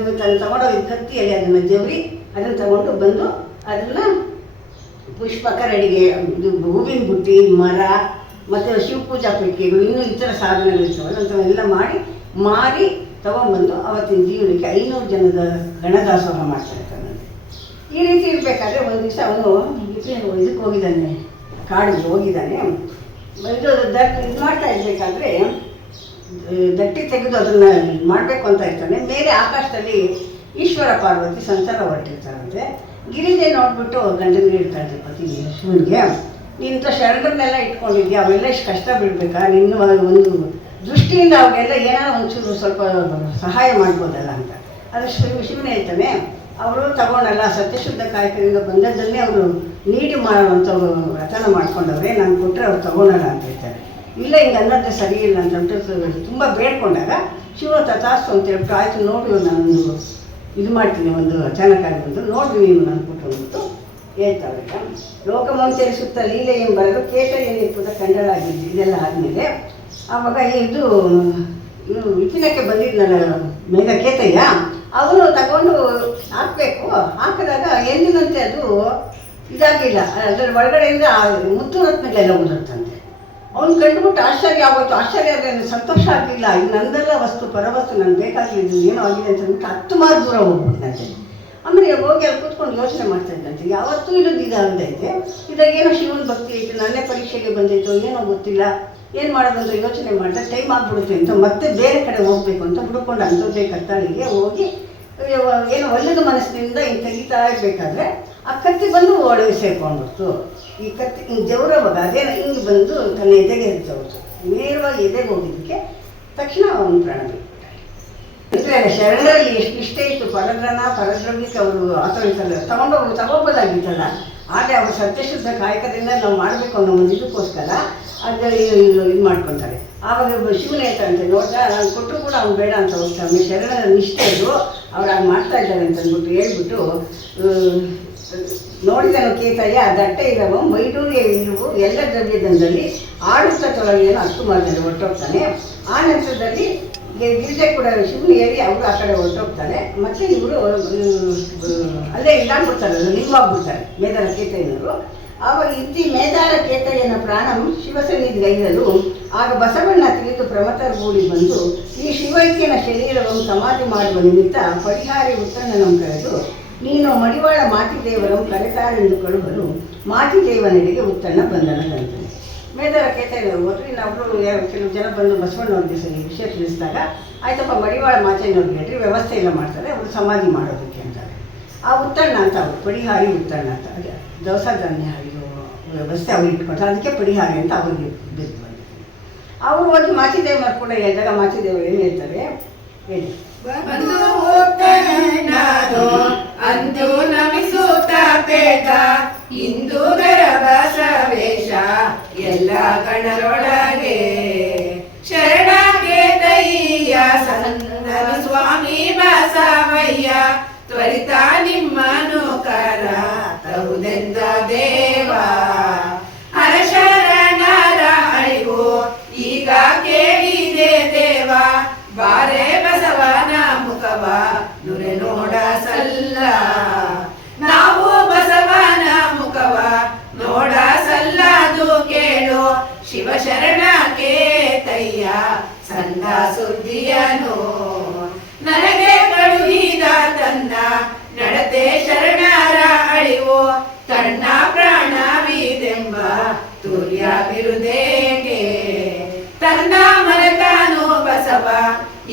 ಇದು ತಾನು ತೊಗೊಂಡೋಗಿ ಕತ್ತಿಯಲ್ಲಿ ಅದನ್ನು ಜವರಿ ಅದನ್ನು ತೊಗೊಂಡು ಬಂದು ಅದನ್ನು ಪುಷ್ಪಕ ರೆಡಿಗೆ ಇದು ಹೂವಿನ ಬುಟ್ಟಿ, ಮರ ಮತ್ತು ಶಿವಪೂಜಾ ಪೆಟ್ಟಿಗೆಗಳು, ಇನ್ನೂ ಇತರ ಸಾಧನೆಗಳು ಇರ್ತವಲ್ಲ ಅಂಥವೆಲ್ಲ ಮಾರಿ ತೊಗೊಂಬಂದು ಅವತ್ತಿನ ಜೀವನಕ್ಕೆ 500 ಜನದ ಗಣದಾಸೋಹ ಮಾಡ್ತಾ ಇರ್ತಾನೆ. ಈ ರೀತಿ ಇರಬೇಕಾದ್ರೆ ಒಂದು ದಿವಸ ಅವನು ಇದಕ್ಕೆ ಹೋಗಿದ್ದಾನೆ, ಕಾಡಿಗೆ ಹೋಗಿದ್ದಾನೆ. ಇದು ಮಾಡ್ತಾ ಇರಬೇಕಾದ್ರೆ ದಟ್ಟಿ ತೆಗೆದು ಅದನ್ನು ಮಾಡಬೇಕು ಅಂತ ಇರ್ತಾನೆ. ಮೇಲೆ ಆಕಾಶದಲ್ಲಿ ಈಶ್ವರ ಪಾರ್ವತಿ ಸಂಸಾರ ಹೊರಟಿರ್ತಾರಂತೆ. ಗಿರಿಜೆ ನೋಡಿಬಿಟ್ಟು ಗಂಡನಿಗೆ ಇರ್ತಾರೆ ಪತಿ ಶಿವನಿಗೆ, ನೀನು ಶರಣರನ್ನೆಲ್ಲ ಇಟ್ಕೊಂಡಿದ್ಯಾ, ಅವೆಲ್ಲ ಇಷ್ಟು ಕಷ್ಟ ಬೀಳ್ಬೇಕಾ, ನಿನ್ನ ಒಂದು ದೃಷ್ಟಿಯಿಂದ ಅವಾಗೆಲ್ಲ ಏನಾದ್ರು ಒಂಚೂರು ಸ್ವಲ್ಪ ಸಹಾಯ ಮಾಡ್ಬೋದಲ್ಲ ಅಂತ. ಅದು ಶಿವನೇ ಹೇಳ್ತಾನೆ. ಅವರು ತಗೊಂಡಲ್ಲ ಸತ್ಯಶುದ್ಧ ಕಾಯಕದಿಂದ ಬಂದದ್ದನ್ನೇ ಅವರು ನೀಡಿ ಮಾಡುವಂಥವ್ರು ವ್ರತನ ಮಾಡ್ಕೊಂಡವ್ರೆ, ನಾನು ಕೊಟ್ಟರೆ ಅವ್ರು ತಗೊಳ್ಳಲ್ಲ ಅಂತ ಹೇಳ್ತಾರೆ. ಇಲ್ಲ ಹಿಂಗೆ ಅನ್ನೋದೇ ಸರಿ ಇಲ್ಲ ಅಂತ ತುಂಬ ಬೇಡ್ಕೊಂಡಾಗ ಶಿವ ತಥಾಸ್ತು ಅಂತ ಹೇಳ್ಬಿಟ್ಟು ಆಯಿತು ನೋಡಿ ನಾನೊಂದು ಇದು ಮಾಡ್ತೀನಿ, ಒಂದು ಅಚಾನಕ್ಕಾಗಿ ಬಂದು ನೋಡ್ರಿ ನೀವು ನಾನು ಕೊಟ್ಟು ಹೇಳ್ತಾವೆ. ಲೋಕಮಂಚರಿಸುತ್ತ ಲೀಲೆ ಎಂಬರು ಕೇತಯ್ಯನಿಪ್ಪದ ಕಂಡಳಾಗಿದ್ದು. ಇದೆಲ್ಲ ಆದಮೇಲೆ ಆವಾಗ ಇದು ವಿಪಿನಕ್ಕೆ ಬಂದಿದ್ನಲ್ಲ ಮೇಘಕೇತಯ್ಯ, ಅವನು ತಗೊಂಡು ಹಾಕಬೇಕು. ಹಾಕಿದಾಗ ಎಂದಿನಂತೆ ಅದು ಇದಾಗಲಿಲ್ಲ. ಅದರ ಒಳಗಡೆಯಿಂದ ಮುತ್ತು ರತ್ನಗಳೆಲ್ಲ ಉದುರ್ತಂತೆ. ಅವ್ನು ಕಂಡುಬಿಟ್ಟು ಆಶ್ಚರ್ಯ ಆಗೋಯ್ತು. ಆಶ್ಚರ್ಯ ಆದರೆ ಸಂತೋಷ ಆಗಲಿಲ್ಲ. ಇದು ನಂದೆಲ್ಲ ವಸ್ತು, ಪರವಸ್ತು, ನನಗೆ ಬೇಕಾಗಲಿದ್ದು ಏನೋ ಆಗಿದೆ ಅಂತ ಅಂದ್ಬಿಟ್ಟು 10 ಮಾರು ದೂರ ಹೋಗ್ಬಿಟ್ಟಂತೆ. ಆಮೇಲೆ ಹೋಗಿ ಅಲ್ಲಿ ಕೂತ್ಕೊಂಡು ಯೋಚನೆ ಮಾಡ್ತಾ ಇದ್ದಂತೆ, ಯಾವತ್ತೂ ಇರೋದು ಇದಾಗೈತೆ, ಇದಾಗೇನೋ ಶಿವನ ಭಕ್ತಿ ಐತೆ, ನನ್ನೇ ಪರೀಕ್ಷೆಗೆ ಬಂದೈತೋ ಏನೋ ಗೊತ್ತಿಲ್ಲ, ಏನು ಮಾಡೋದಂತ ಯೋಚನೆ ಮಾಡಿದ್ರೆ ಟೈಮ್ ಆಗ್ಬಿಡುತ್ತೆ ಅಂತ ಮತ್ತೆ ಬೇರೆ ಕಡೆ ಹೋಗಬೇಕು ಅಂತ ಹುಡುಕೊಂಡು ಅಂಥದ್ದೇ ಕತ್ತಾಳಿಗೆ ಹೋಗಿ ಏನೋ ಒಳ್ಳೆದ ಮನಸ್ಸಿನಿಂದ ಹಿಂಗೆ ತೆಗಿತಾ ಇರಬೇಕಾದ್ರೆ ಆ ಕತ್ತಿ ಬಂದು ಒಳಗೆ ಸೇರ್ಕೊಂಡ್ಬಿಡ್ತು. ಈ ಕತ್ತಿ ಹಿಂಗೆ ಜವರವಾಗ ಅದೇನೋ ಹಿಂಗೆ ಬಂದು ತನ್ನ ಎದೆಗೆ ಹೆಚ್ಚವತ್ತು. ನೇರವಾಗಿ ಎದೆಗೆ ಹೋಗಿದ್ದಕ್ಕೆ ತಕ್ಷಣ ಅವನು ಪ್ರಾಣ ಬಿಟ್ಬಿಟ್ಟಾರೆ. ಅಂದರೆ ಶರಣರಲ್ಲಿ ಎಷ್ಟು ಇಷ್ಟ ಇತ್ತು, ಪರದ್ರವ್ಯಕ್ಕೆ ಅವರು ಆತರಿಸಲ್ಲ ತಗೋಬೋದಾಗಿತ್ತಲ್ಲ. ಆದರೆ ಅವರು ಸತ್ಯಶುದ್ಧ ಕಾಯಕದಿಂದ ನಾವು ಮಾಡಬೇಕು ಅನ್ನೋ ಒಂದು ಇದಕ್ಕೋಸ್ಕರ ಅದರಲ್ಲಿ ಇದು ಮಾಡ್ಕೊತಾರೆ. ಆವಾಗ ಶಿವನ ಹೇಳ್ತಾರಂತೆ, ನೋಡ್ದ ನಾನು ಕೊಟ್ಟರು ಕೂಡ ಅವ್ನು ಬೇಡ ಅಂತ ಹೋಗ್ತಾನೆ, ಶರಣರ ನಿಷ್ಠೆ ಅದು, ಅವ್ರು ಹಾಗೆ ಮಾಡ್ತಾ ಇದ್ದಾರೆ ಅಂತ ಅಂದ್ಬಿಟ್ಟು ಹೇಳ್ಬಿಟ್ಟು ನೋಡಿದನು ಕೇತಯ್ಯ ದಟ್ಟೆ ಇರವು ಮೈಡೂರಿಯ ಇರುವು ಎಲ್ಲ ದ್ರವ್ಯದಂದಲ್ಲಿ ಆಡುತ್ತಾ ತೊಳಗೆಯನ್ನು ಹತ್ತು ಮಾರ್ಗದಲ್ಲಿ ಹೊರಟೋಗ್ತಾನೆ. ಆ ನಂತರದಲ್ಲಿ ಗಿರಿಜೆ ಕೂಡ ಶಿವನು ಹೇಳಿ ಅವರು ಆ ಕಡೆ ಹೊರಟೋಗ್ತಾರೆ. ಮತ್ತು ಇವರು ಅಲ್ಲೇ ಇದಾಗ್ಬಿಡ್ತಾರೆ, ನಿಲ್ವಾಗ್ಬಿಡ್ತಾರೆ ಮೇದಾರ ಕೇತಯ್ಯನವರು. ಆವಾಗ ಇತ್ತಿ ಮೇದಾರ ಕೇತಯ್ಯನ ಪ್ರಾಣಂ ಶಿವಸನ್ನಿಧಿಗೈರಲು ಆಗ ಬಸವಣ್ಣ ತಿಳಿದು ಪ್ರಮಥರ್ಗೂಡಿ ಬಂದು ಈ ಶಿವೈಕ್ಯನ ಶರೀರವನ್ನು ಸಮಾಧಿ ಮಾಡುವ ನಿಮಿತ್ತ ಪರಿಹಾರಿ ಉತ್ತಣ್ಣನಂ ಕರೆದು ನೀನು ಮಡಿವಾಳ ಮಾತಿದೇವರನ್ನು ಕರೆತಾರೆಂದು ಕಳುಹಲು ಮಾತಿದೇವನೆಡೆಗೆ ಉತ್ತಣ್ಣ ಬಂದನಂತೆ. ಮೇದಾರ ಕೇತಯ್ಯನವರು ಹೋದ್ರು. ಇನ್ನೊಬ್ಬರು ಕೆಲವು ಜನ ಬಂದು ಬಸವಣ್ಣವ್ರಿಗೆ ವಿಷಯ ತಿಳಿಸಿದಾಗ ಆಯ್ತಪ್ಪ ಮಡಿವಾಳ ಮಾತೇನವ್ರಿಗೆ ಹೇಳ್ರಿ, ವ್ಯವಸ್ಥೆ ಎಲ್ಲ ಮಾಡ್ತಾರೆ, ಅವರು ಸಮಾಧಿ ಮಾಡೋದಕ್ಕೆ ಅಂತಾರೆ. ಆ ಉತ್ತಣ್ಣ ಅಂತ ಅವರು ಪಡಿಹಾರಿ ಉತ್ತಣ್ಣ ಅಂತ, ಅದೇ ದವಸ ಧಾನ್ಯ ವ್ಯವಸ್ಥೆ ಅವ್ರು ಇಟ್ಕೊಳ್ತಾರೆ, ಅದಕ್ಕೆ ಪಡಿಹಾರಿ ಅಂತ ಅವ್ರಿಗೆ ಬಿದ್ದು ಬಂದಿದೆ. ಅವರು ಹೋಗಿ ಮಾಚಿದೇವನವ್ರು ಕೂಡ ಹೇಳಿದಾಗ ಮಾಚಿದೇವರು ಏನು ಹೇಳ್ತಾರೆ ಹೇಳಿ. ಅಂದು ನಮಿಸುತ್ತ ಪೇಟ ಹಿಂದೂಗರ ಬಸವೇಶ ಎಲ್ಲ ಗಣರೊಳಗೆ ಶರಣಾಗೇತಯ್ಯ ಸಂದನ ಸ್ವಾಮಿ ಬಸವಯ್ಯ ತ್ವರಿತ ನಿಮ್ಮನು ಕರ ತರುದೆಂದ ದೇವ ಹರಶರಣರ ಅಳಿವು ಈಗ ಕೇಳಿದೆ ದೇವ ಬಾರೆ ಬಸವನ ಮುಖವ ನುರೆ ನೋಡ ಸಲ್ಲ ನಾವು ಬಸವನ ಮುಖವ ನೋಡ ಸಲ್ಲದು ಕೇಳು ಶಿವಶರಣ ಕೇತಯ್ಯ ಸಂದ ಸುದ್ದಿಯನು ನನಗೆ ಕಳುಹಿದ ತನ್ನ ನಡತೆ ಶರಣರ ಅಳಿವು ತನ್ನ ಪ್ರಾಣವಿದೆಂಬ ತುರ್ಯ ಬಿರುದೇಗೆ ತನ್ನ ಮರೆತಾನು ಬಸವ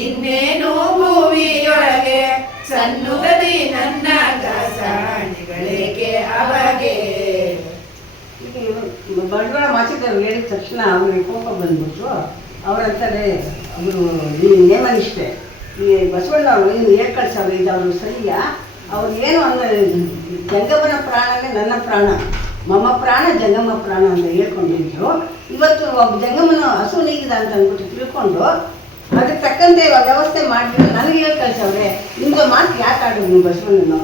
ಇನ್ನೇನು ಭೂಮಿಯೊಳಗೆ ಸನ್ನುಗದಿ ನನ್ನ ಗಾಸಣಿಗಳೇಕೆ ಅವಗೆ. ಬಂಡವಾಳ ಮಾಚಿದವ್ರು ಹೇಳಿದ ತಕ್ಷಣ ಅವ್ರಿಗೆ ಕೋಪ ಬಂದ್ಬಿಟ್ಟು ಅವರಂತಾರೆ, ಅವರು ಈ ನೇಮನಿಷ್ಠೆ ಈ ಬಸವಣ್ಣವ್ರು ಇನ್ನು ಹೇಳಿ ಕಳ್ಸವ್ರು, ಇದು ಅವರು ಸರಿಯಾ, ಅವ್ರು ಏನು ಅಂದರೆ ಜಂಗಮನ ಪ್ರಾಣನೇ ನನ್ನ ಪ್ರಾಣ, ಮಮ ಪ್ರಾಣ ಜಂಗಮ ಪ್ರಾಣ ಅಂತ ಹೇಳ್ಕೊಂಡಿದ್ರು. ಇವತ್ತು ಒಬ್ಬ ಜಂಗಮನ ಹಸು ನೀಗಿದ ಅಂತ ಅಂದ್ಬಿಟ್ಟು ತಿಳ್ಕೊಂಡು ಅದಕ್ಕೆ ತಕ್ಕಂತೆ ವ್ಯವಸ್ಥೆ ಮಾಡಿದ್ರು. ನನಗೆ ಹೇಳಿ ಕಳ್ಸವ್ರೆ, ನಿಮ್ಗೆ ಮಾತು ಯಾಕೆ ಆಡೋದು ನೀವು ಬಸವಣ್ಣನು,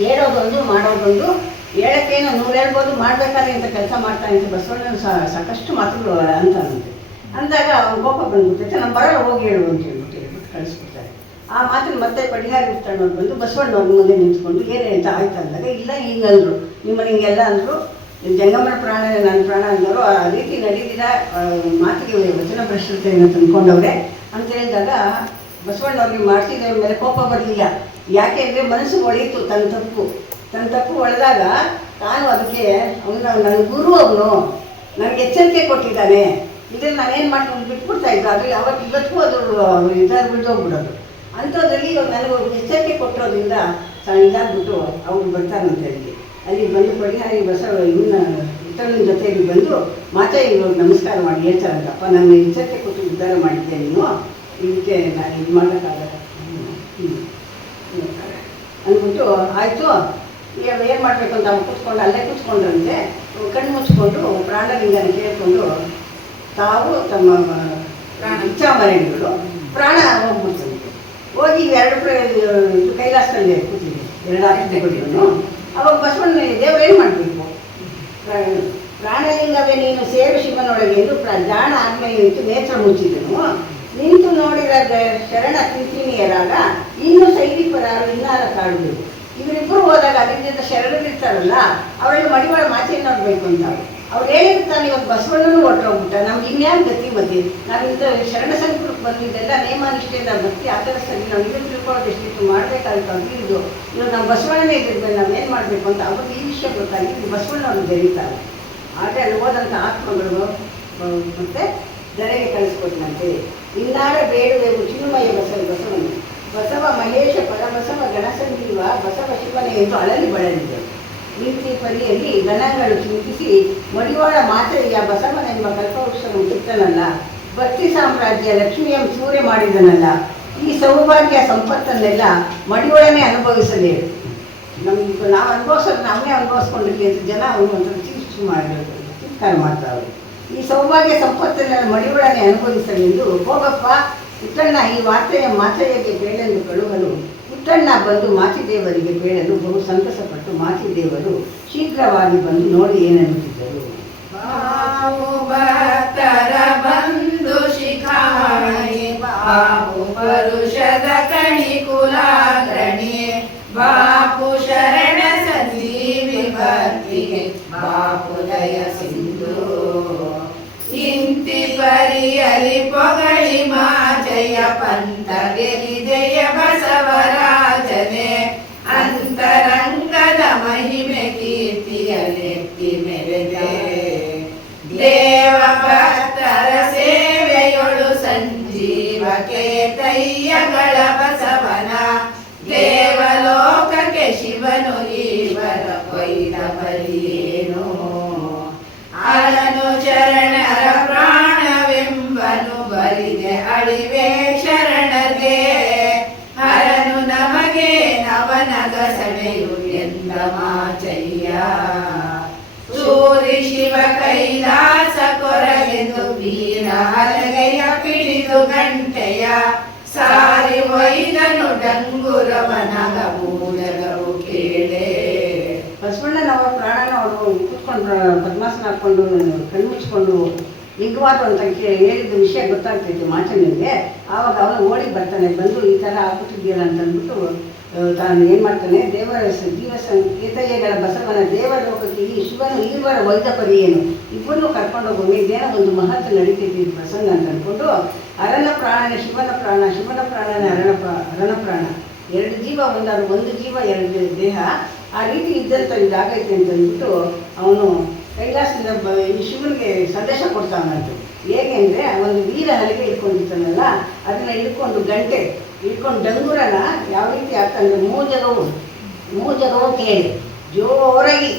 ಹೇಳೋದೊಂದು ಮಾಡೋದೊಂದು, ಹೇಳೋಕ್ಕೇನು 100 ಹೇಳ್ಬೋದು, ಮಾಡಬೇಕಾದ್ರೆ ಇಂಥ ಕೆಲಸ ಮಾಡ್ತಾನೆ ಅಂತ ಬಸವಣ್ಣನ ಸಾಕಷ್ಟು ಮಾತುಗಳು ಅಂತಾನಂತೆ. ಅಂದಾಗ ಅವ್ನು ಕೋಪ ಬಂದ್ಬಿಟ್ಟೈತೆ, ನಮ್ಮ ಬರೋಲ್ಲ ಹೋಗಿ ಹೇಳು ಅಂತ ಹೇಳ್ಬಿಟ್ಟು ಕಳಿಸ್ಬಿಡ್ತಾರೆ. ಆ ಮಾತನ್ನು ಮತ್ತೆ ಪಡಿಹಾರಿ ಉತ್ತಣ್ಣವ್ರು ಬಂದು ಬಸವಣ್ಣವ್ರ ಮುಂದೆ ನಿಂತ್ಕೊಂಡು ಏನೇ ಅಂತ ಆಯ್ತು ಅಂದಾಗ, ಇಲ್ಲ ಹಿಂಗಂದರು, ನಿಮ್ಮನ್ನು ಹಿಂಗೆಲ್ಲ ಅಂದರು, ಜಂಗಮನ ಪ್ರಾಣ ನನ್ನ ಪ್ರಾಣ ಅಂದರು, ಆ ರೀತಿ ನಡೀದಿರ ಮಾತಿಗೆ ವಚನ ಭ್ರಷ್ಟತೆಯನ್ನು ತಂದ್ಕೊಂಡವ್ರೆ ಅಂತ ಹೇಳಿದಾಗ ಬಸವಣ್ಣವ್ರಿಗೆ ಮಾಡ್ತಿದ್ದವ್ರ ಮೇಲೆ ಕೋಪ ಬರಲಿಲ್ಲ. ಯಾಕೆ ಅಂದರೆ ಮನಸ್ಸು ಒಳೀತು, ತನ್ನ ತಪ್ಪು ಒಳೆದಾಗ ತಾನು ಅದಕ್ಕೆ ನನ್ನ ಗುರು ಅವನು ನನಗೆ ಎಚ್ಚರಿಕೆ ಕೊಟ್ಟಿದ್ದಾನೆ, ಇದನ್ನು ನಾನೇನು ಮಾಡ್ಕೊಂಡು ಬಿಟ್ಬಿಡ್ತಾ ಇದ್ದೆ, ಅದು ಯಾವತ್ತು ಇವತ್ತಿಗೂ ಅದು ಇದಾಗಿ ಬಿದ್ದೋಗ್ಬಿಡೋದು. ಅಂಥದ್ರಲ್ಲಿ ನನಗೆ ಎಚ್ಚರಿಕೆ ಕೊಟ್ಟಿರೋದ್ರಿಂದ ಇದಾಗ್ಬಿಟ್ಟು ಅವ್ರು ಬರ್ತಾರಂತ ಹೇಳಿ ಅಲ್ಲಿ ಬಂದು ಪಡಿಹಾರಿ ಬಸವ ಇವನ್ನ ಉತ್ತರನ ಜೊತೆಯಲ್ಲಿ ಬಂದು ಮಾತೆ ಇವಾಗ ನಮಸ್ಕಾರ ಮಾಡಿ ಹೇಳ್ತಾರಂತಪ್ಪ, ನನ್ನ ಎಚ್ಚರಿಕೆ ಕೊಟ್ಟು ಉದ್ಧಾರ ಮಾಡಿದ್ದೆ ನೀನು, ಇದಕ್ಕೆ ನಾನು ಇದು ಮಾಡೋಕ್ಕಾಗಲ್ಲ ಅಂದ್ಬಿಟ್ಟು ಆಯಿತು ಏನು ಮಾಡಬೇಕು ಅಂತ ಅವ್ರು ಕೂತ್ಕೊಂಡು ಅಲ್ಲೇ ಕೂತ್ಕೊಂಡ್ರಂತೆ. ಕಣ್ಣು ಮುಚ್ಕೊಂಡು ಪ್ರಾಣಲಿಂಗನ ಕೇಳಿಕೊಂಡು ತಾವು ತಮ್ಮ ಇಚ್ಛಾಮರಣೆಗಳು ಪ್ರಾಣ ಹೋಗ್ಬಿಡ್ತಂತೆ. ಹೋಗಿ 2 ಕೈಲಾಸದಲ್ಲಿ ಕೂತಿದ್ದೆ 2 ಆಜ್ಞೆಗಳನ್ನು. ಅವಾಗ ಬಸವಣ್ಣ ದೇವ್ರು ಏನು ಮಾಡಬೇಕು, ಪ್ರಾಣಲಿಂಗವೇ ನೀನು ಸೇರು ಶಿವನೊಳಗೆ ಎಂದು ಜಾಣ ಆಜ್ಞೆಯಿಟ್ಟು ನೇತ್ರ ಮುಚ್ಚಿದನು. ನಿಂತು ನೋಡಿದ ಶರಣ ಕಿಂಕಿಣಿಯರಾಗ ಇನ್ನು ಸೈನಿಕರಾರು ಇನ್ನಾರ ಕಾಡುವುದು. ಇವರಿಬ್ಬರು ಹೋದಾಗ ಅಲ್ಲಿದ್ದ ಶರಣರಿರ್ತಾರಲ್ಲ ಅವರಲ್ಲಿ ಮಡಿವಾಳ ಮಾಚೆ ನೋಡ್ಬೇಕು ಅಂತ ಅವ್ರು ಹೇಳಿರ್ತಾನೆ. ಇವಾಗ ಬಸವಣ್ಣನೂ ಹೊರಟೋಗ್ಬಿಟ್ಟ, ನಮ್ಗೆ ಇನ್ಯಾರು ಗತಿ ಮತಿ, ನಾವಿಂದ ಶರಣ ಸಂಕುಲಕ್ಕೆ ಬಂದಿದ್ದೆಲ್ಲ ನೇಮಾನಿಷ್ಠೆಯಿಂದ ಭಕ್ತಿ ಆ ಥರ ಸರಿ ನಾವು ಇದನ್ನು ತಿಳ್ಕೊಳ್ಳೋದು ಎಷ್ಟಿತ್ತು ಮಾಡಬೇಕಾಗುತ್ತೆ ಅಂತ ಇದು ಇವಾಗ ನಮ್ಮ ಬಸವಣ್ಣನೇ ಇದ್ದಿದ್ಮೇಲೆ ನಾವೇನು ಮಾಡಬೇಕು ಅಂತ ಅವ್ರಿಗೆ ಈ ವಿಷಯ ಗೊತ್ತಾಗಿ ಬಸವಣ್ಣವ್ರು ಬೆರೀತಾರೆ. ಆದರೆ ಅಲ್ಲಿ ಹೋದಂಥ ಆತ್ಮಗಳು ಮತ್ತು ಧರೆಗೆ ಕಳಿಸ್ಕೊಟ್ಟಂತೆ. ಇನ್ನಾರ ಬೇಡುವೆವು ಚಿನ್ಮಯ ಬಸವಣ್ಣ ಬಸವ ಮಹೇಶ ಪರಬಸವ ಗಣಸಂಜೀವ ಬಸವ ಶಿವನೇ ಎಂದು ಅಳಲಿ ಬಳಲಿದರು. ನೀತಿ ಪರಿಯಲ್ಲಿ ಗಣಗಳು ಚಿಂತಿಸಿ ಮಡಿವಾಳ ಮಾತೆಯ ಬಸವನೆಂಬ ಕಲ್ಪವೃಕ್ಷವನ್ನು ಕಿತ್ತನಲ್ಲ, ಭಕ್ತಿ ಸಾಮ್ರಾಜ್ಯ ಲಕ್ಷ್ಮಿಯಂ ಸೂರ್ಯ ಮಾಡಿದನಲ್ಲ, ಈ ಸೌಭಾಗ್ಯ ಸಂಪತ್ತನ್ನೆಲ್ಲ ಮಡಿವಾಳನೇ ಅನುಭವಿಸಲೇರು. ನಮ್ಗೆ ನಾವು ಅನುಭವಿಸೋದು ನಾವೇ ಅನುಭವಿಸ್ಕೊಂಡಿದ್ವಿ ಅಂತ ಜನ ಅವರು ಒಂಥರ ಚೀಚು ಮಾಡಿರೋದು ಚಿತ್ಕಾರ ಮಾಡ್ತಾರೆ. ಈ ಸೌಭಾಗ್ಯ ಸಂಪತ್ತನ್ನೆಲ್ಲ ಮಡಿವಾಳನೇ ಅನುಭವಿಸಲೆಂದು ಹೋಗಪ್ಪ ಪುಟ್ಟಣ್ಣ ಈ ವಾರ್ತೆಯ ಮಾತೆಯಗೆ ಬೇಳೆಂದು ಕಳುಹಲು ಪುಟ್ಟಣ್ಣ ಬಂದು ಮಾಚಿದೇವರಿಗೆ ಬೇಡಲು ಬಹು ಸಂತಸಪಟ್ಟು ಮಾಚಿದೇವರು ಶೀಘ್ರವಾಗಿ ಬಂದು ನೋಡಿ ಏನನ್ನುತ್ತಿದ್ದರು. ಬಾಬು ಭಕ್ತರ ಬಂಧು ಶಿಖಾಮಣಿ ಬಾಬು ಪರುಷದ ಕಣಿ ಕುಲಾಗ್ರಣಿ ಬಾಪು ಶರಣ ಸಂಜೀವಿ ಭಕ್ತಿಗೆ ಬಾಪು ದಯ ಸಿಂಧು ಇಂತಿ ಪರಿಯಲಿ ಪೊಗಳಿ ಮಾಜಯ ಪಂಥ ಗೆಲಿದೆಯ ಬಸವರಾಜನೆ ಅಂತರಂಗದ ಮಹಿಮೆ ಕೀರ್ತಿಯಲೆತ್ತಿ ಮೆರೆದೆ ದೇವ ಭಕ್ತರ ಸೇವೆಯೊಳು ಸಂಜೀವ ಕೇತಯ್ಯಗಳ ಬಸವನ ದೇವಲೋಕಕ್ಕೆ ಶಿವನು ಈವರ ಕೊಯ್ದ ಬಲಿಯೇನು ಅಳನು ಶರಣರ ಪ್ರಾಣವೆಂಬನು ಬರಿದೆ ಅಳಿವೆ ಶರಣಗೆ ಹರನು ನಮಗೆ ನವನಗ ಸಡೆಯು ಎಂದ ಮಾಚಯ್ಯ ಸೂರಿ ಶಿವ ಕೈಲಾಸ ಕೊರಗೆಂದು ವೀರ ಹಲಗೆಯ ಪಿಡಿದು ಗಂಟೆಯ ಸಾರಿ ಒಯ್ದನು ಡಂಗುರವನಗ ಮೂಜಗವು ಕೇಳೆ. ಬಸವಣ್ಣನವರು ಪ್ರಾಣನವರು ಕೂತ್ಕೊಂಡು ಪದ್ಮಾಸನ ಹಾಕ್ಕೊಂಡು ಕಣ್ಮುಚ್ಕೊಂಡು ನಿಜವಾದ ಅಂತ ಹೇಳಿದ ವಿಷಯ ಗೊತ್ತಾಗ್ತೈತೆ ಮಾಚನಿಗೆ. ಆವಾಗ ಅವನು ಓಡಿ ಬರ್ತಾನೆ, ಬಂದು ಈ ಥರ ಆಗ್ಬಿಟ್ಟಿದ್ದೀರ ಅಂತ ಅಂದ್ಬಿಟ್ಟು ತಾನು ಏನು ಮಾಡ್ತಾನೆ, ದೇವರ ಕೇತಯ್ಯಗಳ ಬಸವನ ದೇವಲೋಕಕ್ಕೆ ಈ ಶಿವನು ಈವರ ವೈದ ಪರಿಯೇನು ಇಬ್ಬರನ್ನು ಕರ್ಕೊಂಡು ಹೋಗೋದು ಇದೇನೋ ಒಂದು ಮಹತ್ವ ನಡೀತೈತಿ ಪ್ರಸಂಗ ಅಂತ ಅಂದ್ಕೊಂಡು ಅರಣ ಪ್ರಾಣನೇ ಶಿವನ ಪ್ರಾಣ, ಶಿವನ ಪ್ರಾಣನೇ ಅರಣ ಪ್ರಾಣ, ಎರಡು ಜೀವ ಒಂದಾದ್ರು ಒಂದು ಜೀವ ಎರಡು ದೇಹ ಆ ರೀತಿ ಇದ್ದಂಥ ಇದಾಗೈತೆ ಅಂತ ಅಂದ್ಬಿಟ್ಟು ಅವನು ಕೈಲಾಸದಿಂದ ಈ ಶಿವನಿಗೆ ಸಂದೇಶ ಕೊಡ್ತಾನಂತೆ. ಹೇಗೆ ಅಂದರೆ ಒಂದು ವೀರ ಹಲಗೆ ಇಟ್ಕೊಂಡಿರ್ತಾನಲ್ಲ ಅದನ್ನು ಇಟ್ಕೊಂಡು ಗಂಟೆ ಇಟ್ಕೊಂಡು ಡಂಗುರನ ಯಾವ ರೀತಿ ಆಗ್ತಂದ್ರೆ ಮೂಜಗವು ಕೇಳಿ ಜೋರಾಗಿ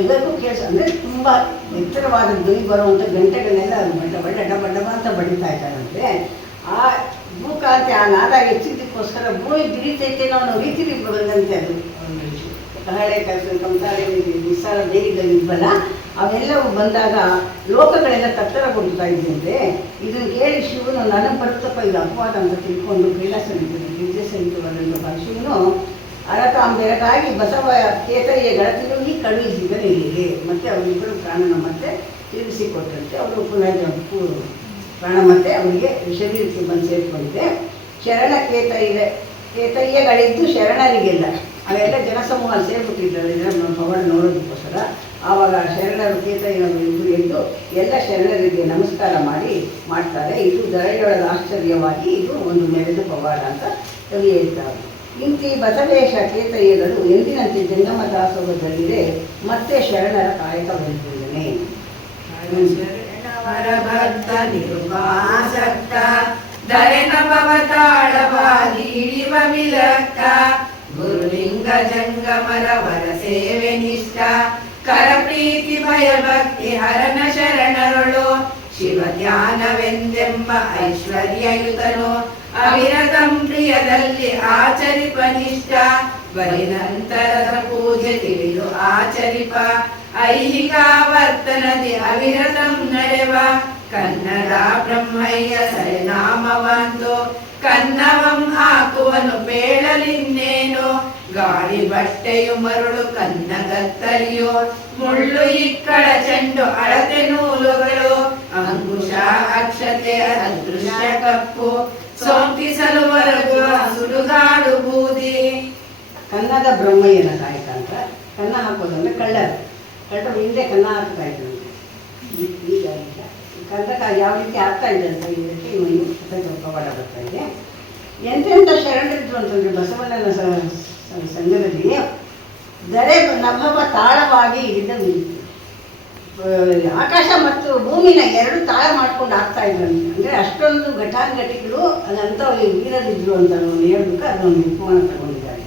ಇದಕ್ಕೂ ಕೇಳಿಸ ಅಂದರೆ ತುಂಬ ಎತ್ತರವಾದ ಧ್ವನಿ ಬರುವಂಥ ಗಂಟೆಗಳನ್ನೆಲ್ಲ ಬಡ್ಡ ಅಂತ ಬಡಿತಾ ಇದ್ದಾನಂತೆ. ಆ ಭೂಕಾಂತಿ ಆ ನಾದ ಹೆಚ್ಚಿದ್ದಕ್ಕೋಸ್ಕರ ಭೂಮಿ ಬಿಡಿತೈತೇನೋ ಅನ್ನೋ ರೀತಿಲಿ ಬಂದಂತೆ ಅದು ಹಳೆ ಕಂಸಾಳೆ ವಿಶಾಲ ಬೇರಿಗಳಿದ್ವಲ್ಲ ಅವೆಲ್ಲವೂ ಬಂದಾಗ ಲೋಕಗಳೆಲ್ಲ ತತ್ತರಗೊಳ್ತಾ ಇದ್ದಂತೆ. ಇದನ್ನು ಕೇಳಿ ಶಿವನು ನನಗೆ ಬರುತ್ತಪ್ಪ ಇದು ಅಪವಾದ ಅಂತ ತಿಳ್ಕೊಂಡು ಕೈಲಾಸ ಗಿರಿಜೆ ಸಹಿತವಾದಂಥ ಶಿವನು ಅರತಾಂಬೆರಗಾಗಿ ಬಸವ ಕೇತಯ್ಯಗಳ ತಿರುಗಿ ಕಳುಹಿಸಿದರು ಇಲ್ಲಿಗೆ. ಮತ್ತು ಅವರಿಬ್ಬರು ಪ್ರಾಣನ ಮತ್ತೆ ತಿರುಗಿಸಿಕೊಟ್ಟಂತೆ ಅವರು ಪುನಃ ಪ್ರಾಣ ಮತ್ತೆ ಅವರಿಗೆ ಶರೀರಕ್ಕೆ ಬಂದು ಸೇರಿಕೊಂಡಿದೆ. ಶರಣ ಕೇತಯ್ಯಗಳಿದ್ದು ಶರಣರಿಗೆಲ್ಲ ಅವೆಲ್ಲ ಜನಸಮೂಹ ಸೇರಿಬಿಟ್ಟಿದ್ದಾರೆ ಇದರ ಪವಾಡ ನೋಡೋದಕ್ಕೋಸ್ಕರ. ಆವಾಗ ಶರಣರು ಕೇತಯ್ಯನವರು ಇಬ್ಬರು ಎದ್ದು ಎಲ್ಲ ಶರಣರಿಗೆ ನಮಸ್ಕಾರ ಮಾಡ್ತಾರೆ. ಇದು ದರೆಯೊಳಗೆ ಆಶ್ಚರ್ಯವಾಗಿ ಇದು ಒಂದು ಮೆರೆದು ಪವಾಡ ಅಂತ ಕವಿ ಹೇಳ್ತಾರೆ. ಇಂತಿ ಬಸವೇಶ ಕೇತಯ್ಯಗಳು ಎಂದಿನಂತೆ ಜಂಗಮ ದಾಸೋಹದಲ್ಲಿದೆ ಮತ್ತೆ ಶರಣರ ಕಾಯಕವೆಂದಿದ್ದೇನೆ. ಭಕ್ತ ನಿರುಪಾಸಕ್ತ ದರೆನ ಭವತಾಳವಾಗಿ ಇಳಿವ ವಿರಕ್ತ ಗುರುಲಿಂಗ ಜಂಗಮರ ವರ ಸೇವೆ ನಿಷ್ಠ ಕರ ಪ್ರೀತಿ ಭಯ ಭಕ್ತಿ ಹರನ ಶರಣರಳು ಶಿವ ಧ್ಯಾನವೆಂದೆಂಬ ಐಶ್ವರ್ಯಯುತನು ಅವಿರತಂ ಪ್ರಿಯದಲ್ಲಿ ಆಚರಿಪ ನಿಷ್ಠ ಬಲಿನಂತರದ ಪೂಜೆ ತಿಳಿದು ಆಚರಿಪ ಐಹಿಕ ವರ್ತನದಿ ಅವಿರತಂ ನಡೆವ ಕನ್ನಡ ಬ್ರಹ್ಮಯ್ಯ ಸರಿನಾಮವಂದು ಕನ್ನವಂ ಹಾಕುವನು ಬೇಳಲಿನ್ನೇನು ಗಾಳಿ ಬಟ್ಟೆಯು ಮರುಳು ಕನ್ನಗತ್ತಲಿಯೋ ಮುಳ್ಳು ಇಕ್ಕಳ ಚೆಂಡು ಅಳತೆ ನೂಲುಗಳು ಅಂಕುಶ ಅಕ್ಷತೆ ಅದೃಶ್ಯ ಕಪ್ಪು ಸೋಂಕಿಸಲು ಹೊರಗುವ ಸುಡುಗಾಡು ಬೂದಿ. ಕನ್ನದ ಬ್ರಹ್ಮಯ್ಯನ ಕಾಯಕ ಅಂತ ಕನ್ನ ಹಾಕೋದಂದ್ರೆ ಕಳ್ಳರು ಹಿಂದೆ ಕನ್ನ ಹಾಕ್ತಾ ಇದ್ರು. ಈಗ ಕನ್ನಡ ಯಾವ ರೀತಿ ಆಗ್ತಾ ಇದೆ ಅಂತ ಇದಕ್ಕೆ ಇವನು ಪವಾಡ ಬರ್ತಾ ಇದೆ. ಎಂತೆಂಥ ಶರಣರಿದ್ರು ಅಂತಂದರೆ ಬಸವಣ್ಣನ ಸಂಘದಲ್ಲಿ ದರೆ ನಭವ ತಾಳವಾಗಿ ಇದ್ದ ಆಕಾಶ ಮತ್ತು ಭೂಮಿನ ಎರಡು ತಾಳ ಮಾಡ್ಕೊಂಡು ಆಗ್ತಾ ಇದ್ರು ಅಂದರೆ ಅಷ್ಟೊಂದು ಘಟಾನುಘಟಿಗಳು ಅದಂಥ ವೀರರಿದ್ರು ಅಂತ ಹೇಳಬೇಕು. ಅದೊಂದು ಉಪಮಾನ ತಗೊಂಡಿದ್ದಾರೆ.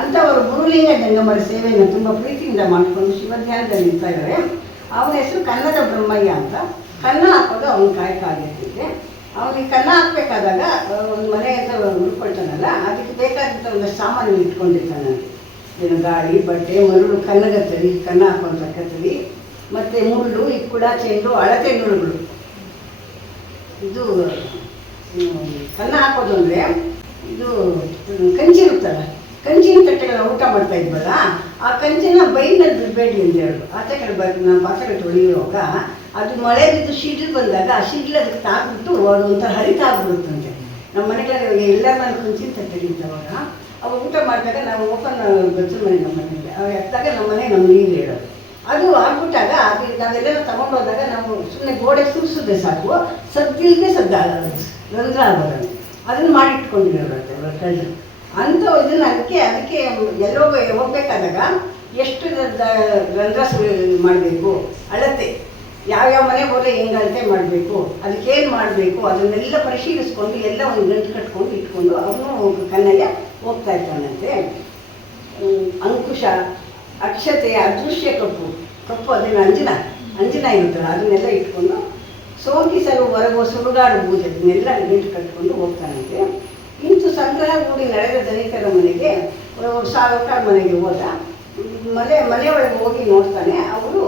ಅಂಥವರು ಗುರುಲಿಂಗ ಜಂಗಮರ ಸೇವೆಯನ್ನು ತುಂಬ ಪ್ರೀತಿಯಿಂದ ಮಾಡಿಕೊಂಡು ಶಿವಧ್ಯಾನದಲ್ಲಿ ಇರ್ತಾ ಇದ್ದಾರೆ. ಅವನ ಹೆಸರು ಕನ್ನದ ಬ್ರಹ್ಮಯ್ಯ ಅಂತ. ಕನ್ನ ಹಾಕೋದು ಅವನ ಕಾಯಕ ಆಗಿರ್ತಿದ್ದೆ. ಅವನಿಗೆ ಕನ್ನ ಹಾಕ್ಬೇಕಾದಾಗ ಒಂದು ಮನೆ ಅಂತ ಹುಡ್ಕೊಳ್ತಾನಲ್ಲ, ಅದಕ್ಕೆ ಬೇಕಾದಂಥ ಒಂದಷ್ಟು ಸಾಮಾನು ಇಟ್ಕೊಂಡಿರ್ತಾನೆ. ಏನು ಗಾಳಿ ಬಟ್ಟೆ ಮರುಳು ಕನ್ನಗತ್ತರಿ ಕನ್ನ ಹಾಕುವಂಥ ಕತ್ತರಿ ಮತ್ತು ಮುಳ್ಳು ಇಕ್ಕುಳ ಚೆಂಡು ಅಳತೆ ನೂಳುಗಳು. ಇದು ಕನ್ನ ಹಾಕೋದು ಅಂದರೆ ಇದು ಕಂಚಿರುತ್ತಲ್ಲ, ಕಂಚಿನ ತಟ್ಟೆಗಳ ಊಟ ಮಾಡ್ತಾ ಇದ್ವಲ್ಲ, ಆ ಕಂಚಿನ ಬೈನಲ್ಲಿ ಬಿಡಬೇಡಿ ಅಂತ ಹೇಳೋದು. ಆಚೆ ಕಡೆ ನಾವು ಪಾತ್ರೆ ತೊಳೆಯುವಾಗ ಅದು ಮಳೆ ಬಿದ್ದು ಶಿಡ್ಲು ಬಂದಾಗ ಆ ಶಿಡ್ಲು ಅದಕ್ಕೆ ತಾಗ್ಬಿಟ್ಟು ಅದು ಒಂಥರ ಹರಿತಾಗ್ಬಿಡುತ್ತಂತೆ. ನಮ್ಮ ಮನೆಗಳಲ್ಲಿ ಎಲ್ಲ ಮನೆ ಕಂಚಿನ ತಟ್ಟೆಗಳಿದ್ದವಾಗ ಅವು ಊಟ ಮಾಡಿದಾಗ ನಾವು ಓಪನ್ ಗಚ್ಚಲ ಮನೆ ನಮ್ಮ ಮನೆಯಲ್ಲಿ ಅವು ಎತ್ತಾಗ ನಮ್ಮ ಮನೆ ನಮ್ಮ ನೀರು ಹೇಳೋದು. ಅದು ಆಗ್ಬಿಟ್ಟಾಗ ಅದು ನಾವೆಲ್ಲ ತಗೊಂಡು ಹೋದಾಗ ನಾವು ಸುಮ್ಮನೆ ಗೋಡೆ ಸುರಿಸಿದ್ರೆ ಸಾಕು, ಸದ್ದಿಲ್ಲದೆ ರಂಧ್ರ ಆಗೋದು. ಅದನ್ನು ಮಾಡಿಟ್ಕೊಂಡಿರೋರಂತೆ ಕಳ್ಳರು. ಅಂಥ ಇದನ್ನು ಅದಕ್ಕೆ ಎಲ್ಲೋ ಹೋಗ್ಬೇಕಾದಾಗ ಎಷ್ಟು ರಂಧ್ರ ಮಾಡಬೇಕು, ಅಳತೆ ಯಾವ್ಯಾವ ಮನೆಗೆ ಹೋದರೆ ಹೆಂಗೆ ಅಳತೆ ಮಾಡಬೇಕು, ಅದಕ್ಕೇನು ಮಾಡಬೇಕು ಅದನ್ನೆಲ್ಲ ಪರಿಶೀಲಿಸ್ಕೊಂಡು ಎಲ್ಲ ಒಂದು ಗಂಟು ಕಟ್ಕೊಂಡು ಇಟ್ಕೊಂಡು ಅವನು ಕನ್ನಯ್ಯ ಹೋಗ್ತಾ ಇರ್ತಾನಂತೆ. ಅಂಕುಶ ಅಕ್ಷತೆ ಅದೃಶ್ಯ ಕಪ್ಪು ಅದನ್ನು ಅಂಜನ ಇರುತ್ತಲ್ಲ ಅದನ್ನೆಲ್ಲ ಇಟ್ಕೊಂಡು ಸೋಂಕಿಸಲು ಹೊರಗುವ ಸುಡುಗಾಡು ಬೂದಿ ಅದನ್ನೆಲ್ಲ ಗಂಟು ಕಟ್ಕೊಂಡು ಹೋಗ್ತಾನಂತೆ. ಇಂತು ಸಂಗ್ರಹಗೂಡಿ ನಡೆದ ಧನಿಕರ ಮನೆಗೆ ಸಾವಕಾರ ಮನೆಗೆ ಹೋದ. ಮನೆಯೊಳಗೆ ಹೋಗಿ ನೋಡ್ತಾನೆ. ಅವರು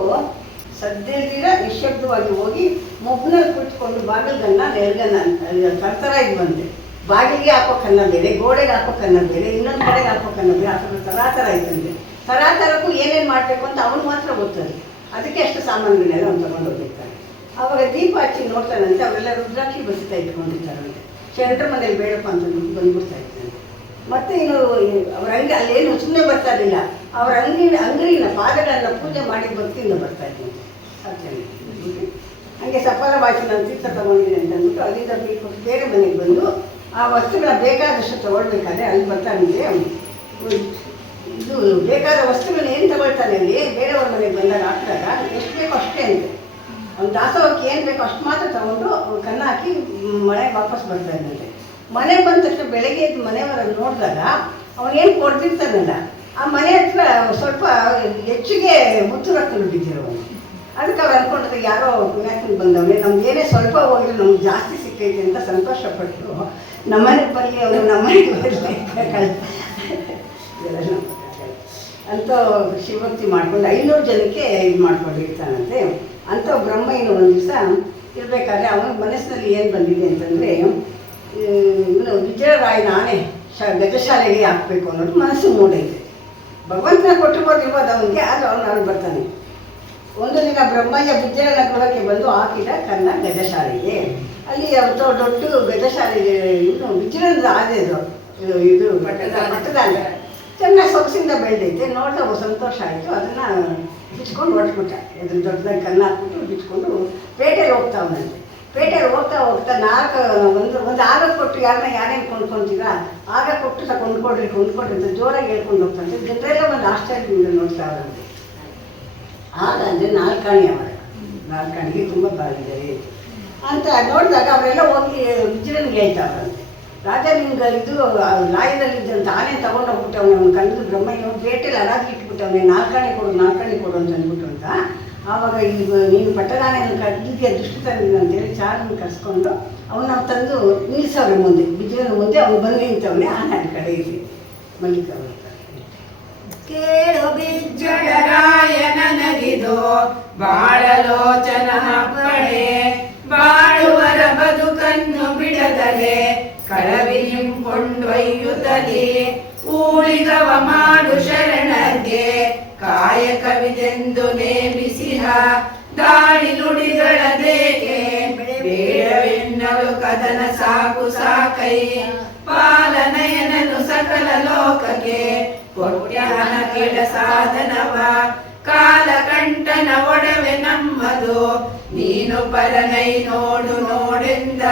ಸದ್ದಿಲ್ದಿರ ನಿಶಬ್ದವಾಗಿ ಹೋಗಿ ಮೊಬ್ಬನಲ್ಲಿ ಕುಳಿತುಕೊಂಡು ಬಾಗಿಲುಗನ್ನ ನೆರಗನ್ನ ತರ್ತರ ಇದ್ವಂತೆ. ಬಾಗಿಲಿಗೆ ಹಾಕೋ ಕನ್ನ ಬೇರೆ, ಗೋಡೆಗೆ ಹಾಕೋ ಕನ್ನ ಬೇರೆ, ಇನ್ನೊಂದು ಕಡೆಗೆ ಹಾಕೋ ಕನ್ನ ಬೇರೆ, ಆ ಥರ ತರಾತರ ಇತ್ತಂತೆ. ತರಾತರಕ್ಕೂ ಏನೇನು ಮಾಡಬೇಕು ಅಂತ ಅವನು ಮಾತ್ರ ಗೊತ್ತದೆ. ಅದಕ್ಕೆ ಅಷ್ಟು ಸಾಮಾನುಗಳನ್ನೆಲ್ಲ ಅವ್ನು ತಗೊಂಡು ಹೋಗಿರ್ತಾನೆ. ಆವಾಗ ದೀಪ ಹಚ್ಚಿ ನೋಡ್ತಾನಂತೆ. ಅವರೆಲ್ಲ ರುದ್ರಾಕ್ಷಿ ಬಸಿತಾ ಇಟ್ಕೊಂಡಿರ್ತಾರಂತೆ. ಶರಣರ ಮನೇಲಿ ಬೇಡಪ್ಪ ಅಂತ ಬಂದ್ಬಿಡ್ತಾ ಇರ್ತಾನೆ. ಮತ್ತು ಇನ್ನು ಅವ್ರ ಅಲ್ಲೇನು ಸುಮ್ಮನೆ ಬರ್ತಾ ಇರಲಿಲ್ಲ, ಅವ್ರ ಅಂಗಡಿನ ಪಾದಗಳನ್ನು ಪೂಜೆ ಮಾಡಿ ಭಕ್ತಿಯಿಂದ ಬರ್ತಾ ಇದ್ದೀನಿ ಹಾಗೆ ಸಫಲ ಭಾಷಣ ತೀರ್ಥ ತಗೊಂಡಿದ್ದೀನಿ ಅಂತ ಅಂದ್ಬಿಟ್ಟು ಅಲ್ಲಿಂದ ಬೇರೆ ಮನೆಗೆ ಬಂದು ಆ ವಸ್ತುಗಳ ಬೇಕಾದಷ್ಟು ತೊಗೊಳ್ಬೇಕಾದ್ರೆ ಅಲ್ಲಿ ಬರ್ತಾನಿದೆ. ಇದು ಬೇಕಾದ ವಸ್ತುಗಳನ್ನ ಏನು ತಗೊಳ್ತಾನೆ ಅಲ್ಲಿ ಬೇರೆಯವ್ರ ಮನೆಗೆ ಬಂದಾಗ ಹಾಕಿದಾಗ ಎಷ್ಟು ಬೇಕೋ ಅಷ್ಟೇ ಅಂತೆ. ಅವ್ನು ದಾಸೋಹಕ್ಕೆ ಏನು ಬೇಕೋ ಅಷ್ಟು ಮಾತ್ರ ತೊಗೊಂಡು ಕನ್ನ ಹಾಕಿ ಮನೆಗೆ ವಾಪಸ್ ಬರ್ತಾ ಇದ್ದಂತೆ. ಮನೆಗೆ ಬಂದ ತಕ್ಷಣ ಬೆಳಗ್ಗೆ ಎದ್ದು ಮನೆಯವರನ್ನು ನೋಡಿದಾಗ ಅವನೇನು ಕೊಡ್ತಿರ್ತಾನಲ್ಲ ಆ ಮನೆ ಹತ್ರ ಸ್ವಲ್ಪ ಹೆಚ್ಚಿಗೆ ಮುತ್ತು ರಕ್ತ ಬಿದ್ದಿರೋನು. ಅದಕ್ಕೆ ಅವ್ರು ಅಂದ್ಕೊಂಡ್ರೆ ಯಾರೋ ಪುಣ್ಯಾತ್ಮನ ಬಂದವನೇ ನಮ್ಗೆ ಏನೇ ಸ್ವಲ್ಪ ಹೋಗಿದ್ರೆ ನಮ್ಗೆ ಜಾಸ್ತಿ ಸಿಕ್ಕೈತೆ ಅಂತ ಸಂತೋಷಪಟ್ಟು ನಮ್ಮನೆಗೆ ಬರಲಿ ಅವರು ನಮ್ಮನೆಗೆ ಬರಲಿ ಅಂತ ಶಿವಭಕ್ತಿ ಮಾಡ್ಕೊಂಡು 500 ಜನಕ್ಕೆ ಇದು ಮಾಡ್ಕೊಂಡಿರ್ತಾನಂತೆ. ಅಂಥ ಬ್ರಹ್ಮಯ್ಯನ ಒಂದು ದಿವಸ ಇರಬೇಕಾದ್ರೆ ಅವನ ಮನಸ್ಸಿನಲ್ಲಿ ಏನು ಬಂದಿದೆ ಅಂತಂದರೆ ಇವನು ವಿಜಯರಾಯನ ಆನೆ ಗಜಶಾಲೆಗೆ ಹಾಕಬೇಕು ಅನ್ನೋದು ಮನಸ್ಸು ಮೂಡೈತೆ. ಭಗವಂತನ ಕೊಟ್ಟಿರ್ಬೋದು ಅವನಿಗೆ, ಆದರೆ ಅವನು ಬರ್ತಾನೆ. ಒಂದು ದಿನ ಬ್ರಹ್ಮಯ್ಯ ವಿಜಯನ ಗೃಹಕ್ಕೆ ಬಂದು ಹಾಕಿದ ಕನ್ನ ಗಜಶಾಲೆಗೆ. ಅಲ್ಲಿ ಅವತ್ತು ದೊಡ್ಡ ಗಜಶಾಲೆಗೆ ಇವನು ವಿಜಯನದ ಆದೇದು ಇದು ಪಟ್ಟದಾನ ಚೆನ್ನಾಗಿ ಸೊಗಸಿಂದ ಬೆಳೆದೈತೆ. ನೋಡಿದಾಗ ಸಂತೋಷ ಆಯಿತು. ಅದನ್ನು ಬಿಚ್ಕೊಂಡು ಹೊರಟ್ಬಿಟ್ಟ. ಅದನ್ನು ದೊಡ್ಡದಾಗಿ ಕನ್ನ ಹಾಕ್ಬಿಟ್ಟು ಬಿಚ್ಕೊಂಡು ಪೇಟೆಗೆ ಹೋಗ್ತಾವನಂತೆ. ಪೇಟೆಗೆ ಹೋಗ್ತಾ ಒಂದು ಆಗ ಕೊಟ್ಟು ಯಾರೇನು ಕೊಂಡ್ಕೊತೀರಾ ಆಗ ಕೊಟ್ಟು ಕೊಂಡ್ಕೊಡ್ರಿ ಅಂತ ಜೋರಾಗಿ ಹೇಳ್ಕೊಂಡು ಹೋಗ್ತಾನೆ. ಜನರೆಲ್ಲ ಒಂದು ಆಶ್ಚರ್ಯದಿಂದ ನೋಡ್ತಾವ್ರಂತೆ. ಆಗ ಅಂದರೆ ನಾಲ್ಕಾಣಿಗೆ ತುಂಬ ಬಾಗಿದ್ದಾರೆ ಅಂತ ನೋಡಿದಾಗ ಅವರೆಲ್ಲ ಹೋಗಿ ವಿಜಯನಿಗೆ ಹೇಳ್ತಾವ್ರಂತೆ. ರಾಜ ನಿಮ್ಗೆ ಇದು ಲಾಯದಲ್ಲಿದ್ದಂತ ಆನೆ ತೊಗೊಂಡೋಗ್ಬಿಟ್ಟವನೇ ಅವ್ನು ಕಂಡು ಬ್ರಹ್ಮಯ್ಯ ಪೇಟೆಯಲ್ಲಿ ಅರಾಗಿ ಇಟ್ಬಿಟ್ಟವನೇ ನಾಲ್ಕಾಣಿ ಕೊಡು ಅಂತ ಅಂದ್ಬಿಟ್ಟು ಅಂತ. ಆವಾಗ ಈಗ ನೀನು ಪಟ್ಟದಾನೆಯನ್ನು ಕಡ್ಲಿಗೆ ದೃಷ್ಟಿ ತಂದಿದ್ದು ಅಂತೇಳಿ ಚಾರನ್ನು ಕರ್ಸ್ಕೊಂಡು ಅವನ್ನ ತಂದು ನಿಲ್ಲಿಸವ್ರೆ ಮುಂದೆ ವಿಜಯನ ಮುಂದೆ ಅವ್ನು ಬಂದು ನಿಂತವನೇ ಆನೆ ಕಡೆ ಇದೆ ಮಲ್ಲಿಕವ್ರ ಕೇಳು ಬಿಜ್ಜಳರಾಯನ ನಗಿದು ಬಾಳಲೋಚನ ಪಡೆ ಬಾಳುವರ ಬದುಕನ್ನು ಬಿಡದಲೆ ಕಳವಿಲಿಂಕೊಂಡೊಯ್ಯುತ್ತಲೇ ಉಳಿದವ ಮಾಡು ಶರಣರ್ಗೆ ಕಾಯಕವಿದೆಂದು ನೇಮಿಸಿಹ ದಾಳಿ ನುಡಿಗಳದೇಕೆ ಬೇಡವೆನ್ನಲು ಕದನ ಸಾಕು ಸಾಕೈ ಪಾಲನಯನನು ಸಕಲ ಲೋಕಕ್ಕೆ ಕೊಟ್ಯಹನ ಕೆಳ ಸಾಧನವ ಕಾಲಕಂಠನ ಒಡವೆ ನಮ್ಮದು ನೀನು ಪರನೈ ನೋಡು ನೋಡೆಂದ.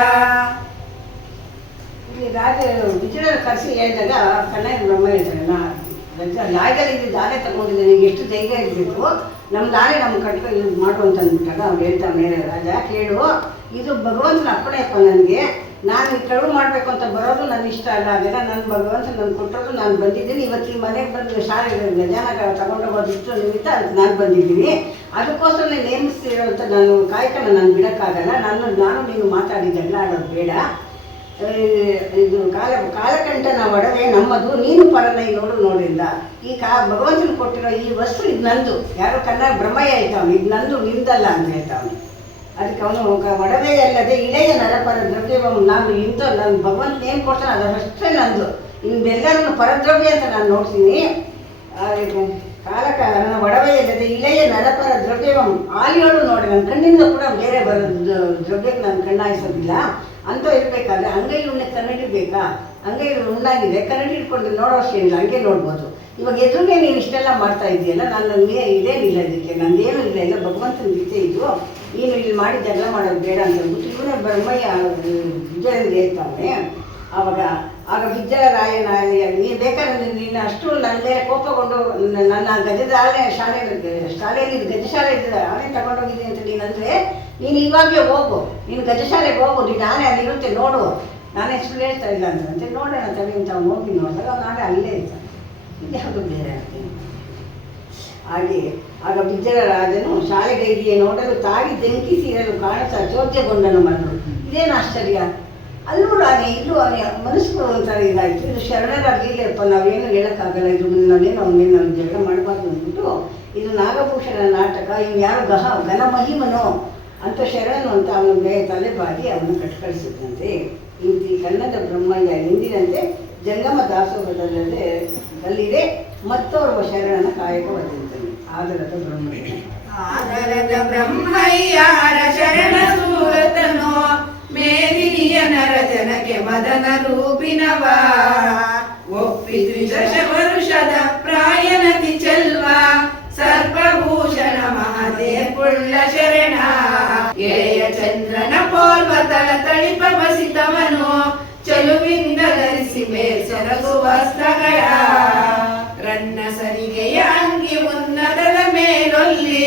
ಇಲ್ಲಿ ರಾಜ ವಿಜಯನ ಕರೆಸಿ ಹೇಳಿದಾಗ ಕನ್ನಡ ಬ್ರಹ್ಮ ಹೇಳ್ತಾರಲ್ಲ, ರಾಜರಿಗೆ ದಾರೆ ತಗೊಂಡಿದ್ದೆ, ನಿನಗೆ ಎಷ್ಟು ಧೈರ್ಯ ಇರಬೇಕು, ನಮ್ಮ ದಾರೆ ನಮ್ಮ ಕಟ್ಟ ಇದು ಮಾಡು ಅಂತ ಅಂದ್ಬಿಟ್ಟಾಗ ಅವ್ರು ಹೇಳ್ತಾನೆ, ರಾಜ ಕೇಳು, ಇದು ಭಗವಂತನ ಅಪ್ಪಣೆಯಪ್ಪ, ನನಗೆ ನಾನು ಈ ಕಳುವು ಮಾಡಬೇಕು ಅಂತ ಬರೋದು ನನ್ನ ಇಷ್ಟ ಅಲ್ಲ, ಅದೆಲ್ಲ ನನ್ನ ಭಗವಂತ ನಾನು ಕೊಟ್ಟರು, ನಾನು ಬಂದಿದ್ದೀನಿ. ಇವತ್ತು ಈ ಮನೆಗೆ ಬಂದು ಶಾಲೆಗೆ ಗಜಾನ ತಗೊಂಡೋಗೋದಿಷ್ಟು ನಿಮಿತ್ತ ಅದಕ್ಕೆ ನಾನು ಬಂದಿದ್ದೀನಿ. ಅದಕ್ಕೋಸ್ಕರ ನೇಮಿಸ್ತಿರೋಂಥ ನಾನು ಕಾಯ್ಕನ ನಾನು ಬಿಡೋಕ್ಕಾಗಲ್ಲ. ನಾನು ನೀನು ಮಾತಾಡಿ ಜಗಳ ಆಡೋದು ಬೇಡ. ಇದು ಕಾಲಕಂಠನ ಒಡವೆ ನಮ್ಮದು, ನೀನು ಪರನೈ ನೋಡು ನೋಡಿಲ್ಲ. ಈ ಭಗವಂತನ ಕೊಟ್ಟಿರೋ ಈ ವಸ್ತು ಇದು ನಂದು, ಯಾರೋ ಕನ್ನಡ ಬ್ರಹ್ಮಯ್ಯ ಹೇಳ್ತಾವನು, ಇದು ನಂದು ನಿಂದಲ್ಲ ಅಂತ ಹೇಳ್ತಾವನು. ಅದಕ್ಕೆ ಅವನು ಒಡವೆ ಅಲ್ಲದೆ ಇಳೆಯ ನರಪರ ದ್ರವ್ಯ, ನಾನು ಇಂದು ನನ್ನ ಭಗವಂತನ ಏನು ಕೊಡ್ತಾನೆ ಅದರಷ್ಟೇ ನಂದು, ಇನ್ನೆಲ್ಲರನ್ನು ಪರದ್ರವ್ಯ ಅಂತ ನಾನು ನೋಡ್ತೀನಿ. ನನ್ನ ಒಡವೆ ಇಲ್ಲದೆ ಇಳೆಯ ನರಪರ ದ್ರವ್ಯವಂ ಆಲಿಯೋಳು ನೋಡಿ, ನನ್ನ ಕಣ್ಣಿಂದ ಕೂಡ ಬೇರೆ ಬರೋದು ದ್ರವ್ಯಕ್ಕೆ ನಾನು ಕಣ್ಣಾಯಿಸೋದಿಲ್ಲ ಅಂತ ಇರಬೇಕಾದ್ರೆ ಅಂಗೈ ಉಣ್ಣೆ ಕನ್ನಡಿ ಬೇಕಾ? ಅಂಗೈ ಉಣ್ಣಾಗಿದೆ, ಕನ್ನಡಿ ಇಟ್ಕೊಂಡು ನೋಡೋಷ್ಟೇನಿಲ್ಲ, ಹಂಗೆ ನೋಡ್ಬೋದು. ಇವಾಗ ಎದುರಿಗೆ ನೀನು ಇಷ್ಟೆಲ್ಲ ಮಾಡ್ತಾ ಇದೆಯಲ್ಲ, ಇದೇನಿಲ್ಲ, ಇದಕ್ಕೆ ನಂದೇನು ಇಲ್ಲ, ಎಲ್ಲ ಭಗವಂತನ ಗೀತೆ ಇದು, ನೀನು ಇಲ್ಲಿ ಮಾಡಿ ಜಗಳ ಮಾಡೋದು ಬೇಡ ಅಂತ ಅಂದ್ಬಿಟ್ಟು ಇವನೇ ಬ್ರಹ್ಮಯ್ಯ ವಿಜಯಂದ್ರ ಹೇಳ್ತಾನೆ. ಆಗ ವಿದ್ಯಾರಾಯನ, ನೀನು ಬೇಕಾದ್ರೆ ನೀನು ಅಷ್ಟು ನನ್ನ ಮೇಲೆ ಕೋಪಗೊಂಡು ನನ್ನ ಗಜದ ಶಾಲೆಯಲ್ಲಿ ಗಜಶಾಲೆ ಆನೆ ತಗೊಂಡೋಗಿದ್ದೀನಿ ಅಂತ ನೀನಂದರೆ, ನೀನು ಇವಾಗಲೇ ಹೋಗು, ನೀನು ಗಜಶಾಲೆಗೆ ಹೋಗು, ನೀನು ಆನೆ ಅಲ್ಲಿರುತ್ತೆ ನೋಡು, ನಾನೇ ಸುಳ್ಳು ಹೇಳ್ತಾ ಇಲ್ಲ ಅಂತಂತೆ. ನೋಡೋಣ ತಲೆ ಅಂತ ಅವ್ನು ಹೋಗಿ ನೋಡಿದಾಗ ಅವ್ನು ನಾಳೆ ಅಲ್ಲೇ ಇರ್ತಾನೆ, ಇದು ಯಾವುದು ಬೇರೆ ಆಗ್ತೀನಿ. ಆಗ ವಿಜಯರಾಜನು ಶಾಲೆಗೈದಿಯೇ ನೋಡಲು ತಾಗಿ ಬೆಂಕಿಸಿ ಇರಲು ಕಾಣುತ್ತಾ ಚೋದ್ಯಗೊಂಡನು ಮರಳು. ಇದೇನು ಆಶ್ಚರ್ಯ, ಅಲ್ಲೂ ಆನೆ ಇಲ್ಲೂ ಆನೆ, ಮನಸ್ಸು ಒಂಥರ ಇದಾಯಿತು. ಇದು ಶರಣರಾಗಿಲ್ಲಪ್ಪ, ನಾವೇನು ಹೇಳೋಕ್ಕಾಗಲ್ಲ, ಇದು ಅವನೇನು ನಾವು ಜಗಳ ಮಾಡಬಾರ್ದು ಅಂದ್ಬಿಟ್ಟು, ಇದು ನಾಗಭೂಷಣ ನಾಟಕ, ಇನ್ನು ಯಾರು ಘನಮಹಿಮನೋ ಅಂತ ಶರಣನು ಅಂತ ಅವನಿಗೆ ತಲೆಬಾಗಿ ಅವನು ಕಟ್ಕಳಿಸಿದಂತೆ. ಈ ಕನ್ನಡ ಬ್ರಹ್ಮಯ್ಯ ಎಂದಿನಂತೆ ಜಂಗಮ ದಾಸೋಹದಲ್ಲಿದೆ ಮತ್ತೋರ್ವ ಶರಣನ ಕಾಯಕವಾದಂತಾನೆ. ಆದರದ ಬ್ರಹ್ಮಯ್ಯ ಶರಣ ಸೂರತನೋ ಮೇದಿನಿಯ ನರ ಜನಕ್ಕೆ ಮದನ ರೂಪಿನವ ಒಪ್ಪಿ ದ್ವಿದಶ ವರುಷದ ಪ್ರಾಯನತಿ ಚೆಲ್ವ ಸರ್ಪಭೂಷಣ ಮಹದೇ ಪುಳ್ಳ ಶರಣ ಎಳೆಯ ಚಂದ್ರನ ಪೋಲ್ವ ತಳ ತಳಿಪ ಬಸಿತವನು ಚಲುವಿಂದ ಧರಿಸಿ ಮೇಲ್ಸೆರಗು ವಸ್ತ್ರಗಳ ರನ್ನ ಸರಿಗೆಯ ಅಂಗಿ ಉನ್ನತದ ಮೇಲೊಲ್ಲಿ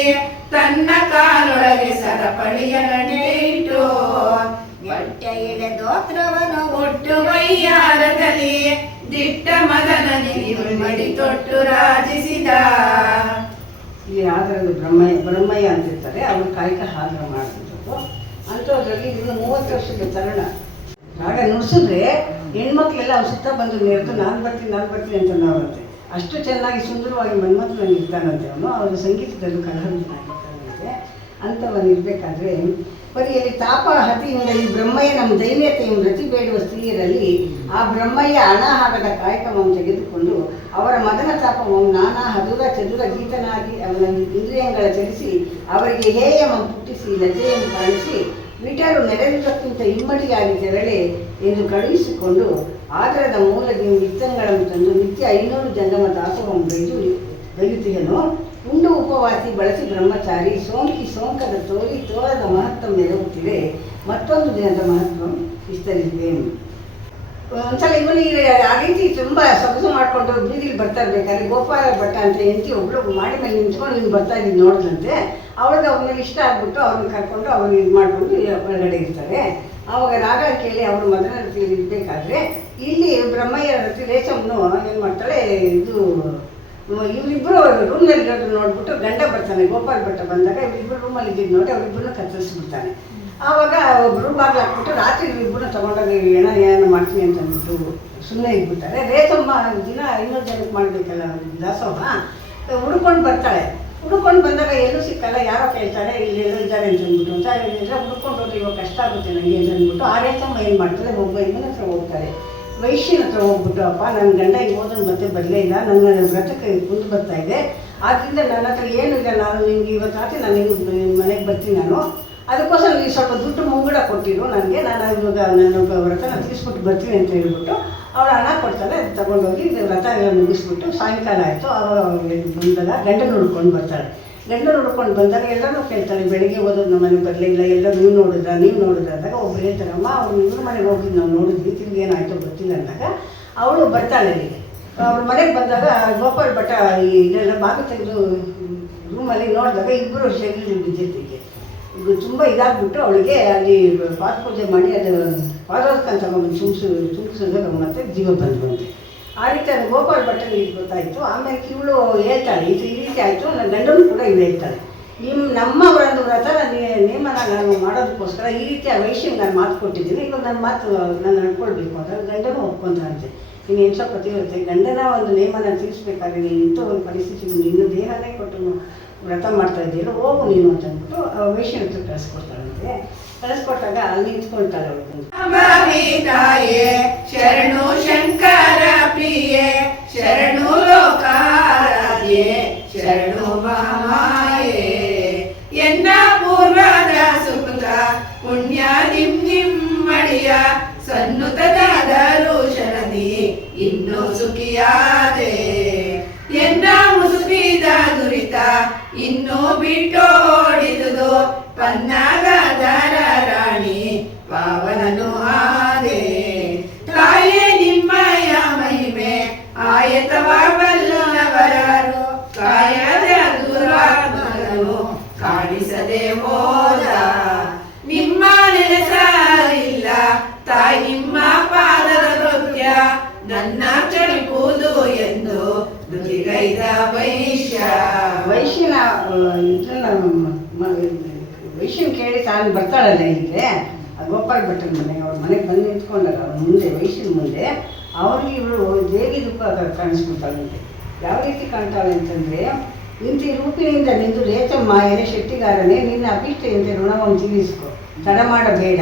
ತನ್ನ ಕಾಲೊಳಗೆ ಸರಪಳಿಯ ನಡೆಯಿಟ್ಟು ಬಟ್ಟೆ ಇಳೆದೋತ್ರವನು ಒಟ್ಟು ವೈಯಾರದಲ್ಲಿ ದಿಟ್ಟ ಮದನ ಮಡಿ ತೊಟ್ಟು ರಾಜಿಸಿದ. ಇಲ್ಲಿ ಆದರದ ಬ್ರಹ್ಮಯ್ಯ ಅಂತಿರ್ತಾರೆ, ಅವರು ಕಾಯಕ ಹಾದ್ರ ಮಾಡ್ತಿದ್ರು. ಅಂಥದ್ರಲ್ಲಿ ಇನ್ನು 30 ವರ್ಷದ ತರುಣ ರಾಗ ನುಡಿಸಿದ್ರೆ ಹೆಣ್ಮಕ್ಳೆಲ್ಲ ಅವ್ರು ಸುತ್ತ ಬಂದು ನೆರೆದು ನಾನು ಬರ್ತೀನಿ ಅಂತ ನಾವಂತೆ. ಅಷ್ಟು ಚೆನ್ನಾಗಿ ಸುಂದರವಾಗಿ ಮನ್ಮಥನಲ್ಲಿ ಇರ್ತಾನಂತೆ ಅವನು. ಅವನು ಸಂಗೀತದಲ್ಲೂ ಕಲಾವಿದನಾಗಿರ್ತಾನಂತೆ. ಅಂಥವನು ಇರಬೇಕಾದ್ರೆ ಬರೀಯಲ್ಲಿ ತಾಪ ಹತಿಯಿಂದ ಈ ಬ್ರಹ್ಮಯ್ಯ ನಮ್ಮ ದೈನ್ಯತೆಯನ್ನು ರತಿ ಬೇಡುವ ಸ್ತ್ರೀಯರಲ್ಲಿ ಆ ಬ್ರಹ್ಮಯ್ಯ ಅನಾಹಾರದ ಕಾಯಕವನ್ನು ತೆಗೆದುಕೊಂಡು ಅವರ ಮದನ ತಾಪವನ್ನು ನಾನಾ ಹದುರ ಚದುರ ಗೀತನಾಗಿ ಅವನ ಇಂದ್ರಿಯಗಳ ಚಲಿಸಿ ಅವರಿಗೆ ಹೇಯವನ್ನು ಪುಟ್ಟಿಸಿ ಲಜ್ಜೆಯನ್ನು ಕಾಣಿಸಿ ವಿಟರು ನೆರೆಯುವುದಕ್ಕಿಂತ ಇಮ್ಮಡಿಯಾಗಿ ತೆರಳೆ ಎಂದು ಕಳುಹಿಸಿಕೊಂಡು ಆದರದ ಮೂಲದಿಂದ ವಿತ್ತಂಗಳನ್ನು ತಂದು ನಿತ್ಯ 500 ಜಂಗಮ ದಾಸೋಹವನ್ನು ಬೈಯುತ್ತಿಯನು ಉಂಡು ಉಪವಾಸಿ ಬಳಸಿ ಬ್ರಹ್ಮಚಾರಿ ಸೋಂಕದ ತೋರದ ಮಹತ್ವ ಮೆರಗುತ್ತಿದೆ. ಮತ್ತೊಂದು ದಿನದ ಮಹತ್ವ ವಿಸ್ತರಿಸಿದೆ. ಒಂದ್ಸಲ ಇವನಿಗೆ ಆ ರೀತಿ ತುಂಬ ಸೊಗಸು ಮಾಡಿಕೊಂಡು ಬೀದಿಲಿ ಬರ್ತಾ ಇರ್ಬೇಕಾದ್ರೆ ಗೋಪಾಲ ಭಟ್ಟ ಅಂತ ಹೆಂಡತಿ ಒಬ್ಳು ಮಾಡಿ ಮೇಲೆ ನಿಂತ್ಕೊಂಡು ನೀನು ಬರ್ತಾ ಇದ್ದೀನಿ ನೋಡಿದಂತೆ. ಅವ್ರಿಗೆ ಅವ್ರ ಮೇಲೆ ಇಷ್ಟ ಆಗ್ಬಿಟ್ಟು ಅವ್ರನ್ನ ಕರ್ಕೊಂಡು ಅವ್ರನ್ನ ಇದು ಮಾಡಿಕೊಂಡು ಹೊರಗಡೆ ಇರ್ತಾರೆ. ಆವಾಗ ರಾಗ ಕೇಳಿ ಅವರು ಮದನ ರತಿಯಲ್ಲಿ ಇರಬೇಕಾದ್ರೆ ಇಲ್ಲಿ ಬ್ರಹ್ಮಯ್ಯ ರತಿ ರೇಚಮ್ಮನು ಏನು ಮಾಡ್ತಾಳೆ, ಇದು ಇವರಿಬ್ಬರು ರೂಮ್ನಲ್ಲಿ ಇರೋದು ನೋಡ್ಬಿಟ್ಟು ಗಂಡ ಬರ್ತಾನೆ. ಗೋಪಾಲ್ ಭಟ್ಟ ಬಂದಾಗ ಇವರಿಬ್ಬರು ರೂಮಲ್ಲಿ ಇದ್ದಿದ್ದು ನೋಡಿ ಅವರಿಬ್ಬರನ್ನ ಕತ್ತರಿಸ್ಬಿಡ್ತಾನೆ. ಆವಾಗ ಒಬ್ಬರು ಬಾಗಿಲು ಹಾಕ್ಬಿಟ್ಟು ರಾತ್ರಿ ಇಬ್ಬರನ್ನ ತೊಗೊಂಡಾಗ ಏನೋ ಮಾಡ್ತೀನಿ ಅಂತ ಅಂದ್ಬಿಟ್ಟು ಸುಮ್ಮನೆ ಇದ್ಬಿಡ್ತಾರೆ. ರೇಚಮ್ಮ ದಿನ 500 ಜನಕ್ಕೆ ಮಾಡಬೇಕಲ್ಲ ದಾಸೋಹ, ಹುಡ್ಕೊಂಡು ಬರ್ತಾಳೆ. ಹುಡ್ಕೊಂಡು ಬಂದಾಗ ಎಲ್ಲೂ ಸಿಕ್ಕಲ್ಲ, ಯಾರೋ ಕೇಳ್ತಾರೆ ಇಲ್ಲಿ ಎಲ್ಲೋ ಇದ್ದಾರೆ ಅಂತ ಅಂದ್ಬಿಟ್ಟು ಅಂತ ಎಲ್ಲ ಹುಡ್ಕೊಂಡು ಹೋದ್ರೆ ಇವಾಗ ಕಷ್ಟ ಆಗುತ್ತೆ ನನಗೆ ಅಂತ ಅಂದ್ಬಿಟ್ಟು ಆ ರೇಚಮ್ಮ ಏನು ಮಾಡ್ತಾಳೆ, ಒಬ್ಬ ಇವನ ಹತ್ರ ಹೋಗ್ತಾರೆ. ವೈಶ್ಯನ ಹತ್ರ ಹೋಗ್ಬಿಟ್ಟು, ಅಪ್ಪ ನನ್ನ ಗಂಡ ಈಗ ಹೋದನ್ನು ಮತ್ತೆ ಬರಲೇ ಇಲ್ಲ, ನನ್ನ ವ್ರತಕ್ಕೆ ಮುಂದೆ ಬರ್ತಾ ಇದೆ, ಆದ್ದರಿಂದ ನನ್ನ ಹತ್ರ ಏನೂ ಇಲ್ಲ, ನಾನು ನಿಮ್ಗೆ ಇವತ್ತು ರಾತ್ರಿ ನಾನು ನಿಮ್ಗೆ ಮನೆಗೆ ಬರ್ತೀನಿ, ನಾನು ಅದಕ್ಕೋಸ್ಕರ ನೀವು ಸ್ವಲ್ಪ ದುಡ್ಡು ಮುಂಗಡ ಕೊಟ್ಟಿರು ನನಗೆ, ನಾನು ಇವಾಗ ನನ್ನ ವ್ರತನ ತೀರಿಸ್ಬಿಟ್ಟು ಬರ್ತೀನಿ ಅಂತ ಹೇಳ್ಬಿಟ್ಟು ಅವಳು ಹಣ ಕೊಡ್ತಾಳೆ. ಅದು ತಗೊಂಡೋಗಿ ವ್ರತ ಎಲ್ಲ ಮುಗಿಸ್ಬಿಟ್ಟು ಸಾಯಂಕಾಲ ಆಯಿತು. ಅವಾಗ ಬಂದಾಗ ಗಂಡನ ಹುಡ್ಕೊಂಡು ಬರ್ತಾಳೆ. ಗಂಡನ ಹುಡ್ಕೊಂಡು ಬಂದಾಗ ಎಲ್ಲರೂ ಕೇಳ್ತಾರೆ, ಬೆಳಿಗ್ಗೆ ಓದೋದು ನಮ್ಮ ಮನೆಗೆ ಬರಲಿಲ್ಲ, ಎಲ್ಲ ನೀವು ನೋಡಿದ್ರ ಅಂದಾಗ ಒಬ್ಬರು ಹೇಳ್ತಾರಮ್ಮ ಅವ್ರು ಇವ್ರ ಮನೆಗೆ ಹೋಗಿದ್ದು ನಾವು ನೋಡಿದ್ವಿ, ತಿರುಗಿ ಏನಾಯಿತು ಗೊತ್ತಿಲ್ಲ ಅಂದಾಗ ಅವಳು ಬರ್ತಾಳೆ ಅಲ್ಲಿಗೆ. ಅವ್ರ ಮನೆಗೆ ಬಂದಾಗ ಗೋಪಾಲ್ ಭಟ್ಟ ಇದೆಲ್ಲ ಬಾಗಿಲು ತೆಗೆದು ರೂಮಲ್ಲಿ ನೋಡಿದಾಗ ಇಬ್ಬರು ಶರೀರ ಬಿದ್ದಿರ್ತಿಗೆ ತುಂಬ ಇದಾಗ್ಬಿಟ್ಟು ಅವಳಿಗೆ ಅಲ್ಲಿ ಪಾದ ಪೂಜೆ ಮಾಡಿ ಅದು ಪಾದೋಸ್ಕಂತ ತಗೊಂಡು ತುಂಬಿಸಿದಾಗ ಮತ್ತೆ ಜೀವ ಬಂದ್ಬಂತೆ. ಆ ರೀತಿ ಅದು ಗೋಪಾಲ್ ಭಟ್ಟನಿಗೆ ಗೊತ್ತಾಯಿತು. ಆಮೇಲೆ ಇವಳು ಹೇಳ್ತಾಳೆ, ಇದು ಈ ರೀತಿ ಆಯಿತು, ನನ್ನ ಗಂಡನೂ ಕೂಡ ಇವಳು ಹೇಳ್ತಾಳೆ, ನಮ್ಮ ಒಂದು ವ್ರತ ನೇಮನ ನಾನು ಮಾಡೋದಕ್ಕೋಸ್ಕರ ಈ ರೀತಿ ಆ ವೈಶ್ಯಂಗೆ ನಾನು ಮಾತು ಕೊಟ್ಟಿದ್ದೀನಿ, ಇವಾಗ ನನ್ನ ಮಾತು ನಾನು ನಡ್ಕೊಳ್ಬೇಕು ಅಂತ ಗಂಡನೂ ಒಪ್ಕೊಂತಾರಂತೆ. ನೀನು ಏನು ಸ್ವಲ್ಪ ಇರುತ್ತೆ, ಗಂಡನ ಒಂದು ನೇಮನ ತಿಳಿಸ್ಬೇಕಾದ್ರೆ ನೀನು ಇಂಥ ಒಂದು ಪರಿಸ್ಥಿತಿ ಇನ್ನೂ ದೇಹನೇ ಕೊಟ್ಟು ವ್ರತ ಮಾಡ್ತಾ ಇದ್ದೀರೋ ಹೋಗು ನೀನು ಅಂತ ಅಂದ್ಬಿಟ್ಟು ವೈಶ್ಯನ ಹತ್ರ ಕಳಿಸ್ಕೊಡ್ತಾಳಂತೆ. ಕಳಿಸ್ಕೊಟ್ಟಾಗ ಅಲ್ಲಿ ನಿಂತ್ಕೊಳ್ತಾಳೆ ಅವಳು. ಶರಣು ಶಂಕರ ಪ್ರಿಯೆ, ಶರಣು ಲೋಕಾರಾಧ್ಯೆ, ಶರಣು ಮಹಾಮಾಯೆ, ಎನ್ನ ಪೂರ್ವದ ಸುಕೃತ ಪುಣ್ಯ ನಿಮ್ಮಡಿಯ ಸನ್ನುತದಾದರೂ ಶರಣಿ ಇನ್ನೂ ಸುಖಿಯಾದೆ, ಎನ್ನ ಮುಸುಕಿದ ದುರಿತ ಇನ್ನೂ ಬಿಟ್ಟೋಡಿದುದು ಪನ್ನಗದರ ರಾಣಿ ಪಾವನನು ಆದೆ, ತಾಯೇ ನಿಮ್ಮಯ ಮಹಿಮೆ ಆಯತವ ಬಲ್ಲವರಾರು, ಕಾಯದ ದುರಾತ್ಮನು ಕಾಣಿಸದೆ ಹೋದ, ನಿಮ್ಮ ನೆನೆಸಲಿಲ್ಲ ತಾಯಿ ನಿಮ್ಮ ಪಾದದ ಕೃತ್ಯ, ನನ್ನ ಚಳಿಪುದು ಎಂದು ನುಡಿಗೈದ ವೈಶ್ಯನ ವೈಶ್ಯನ ಕೇಳಿ ತಾನು ಬರ್ತಾಳಲ್ಲ ಇಲ್ಲಿಗೆ ಗೋಪಾಲ್ ಭಟ್ಟನ ಮನೆಗೆ. ಅವ್ರ ಮನೆಗೆ ಬಂದು ನಿಂತ್ಕೊಂಡಾಗ ಅವ್ರ ಮುಂದೆ ವೈಶ್ಯನ ಮುಂದೆ ಅವ್ರಿಗೆ ಇವಳು ದೇವಿ ರೂಪ ಕಾಣಿಸ್ಕೊತಾಳಂತೆ. ಯಾವ ರೀತಿ ಕಾಣ್ತಾಳೆ ಅಂತಂದರೆ, ಇಂತಿ ರೂಪಿನಿಂದ ನಿಂದು ರೇತಮ್ಮ ಎಲೆ ಶೆಟ್ಟಿಗಾರನೇ ನಿನ್ನ ಅಭಿಷ್ಟೆಯಂತೆ ಋಣವನ್ನು ತೀರಿಸಿಕೊ, ತಡ ಮಾಡಬೇಡ.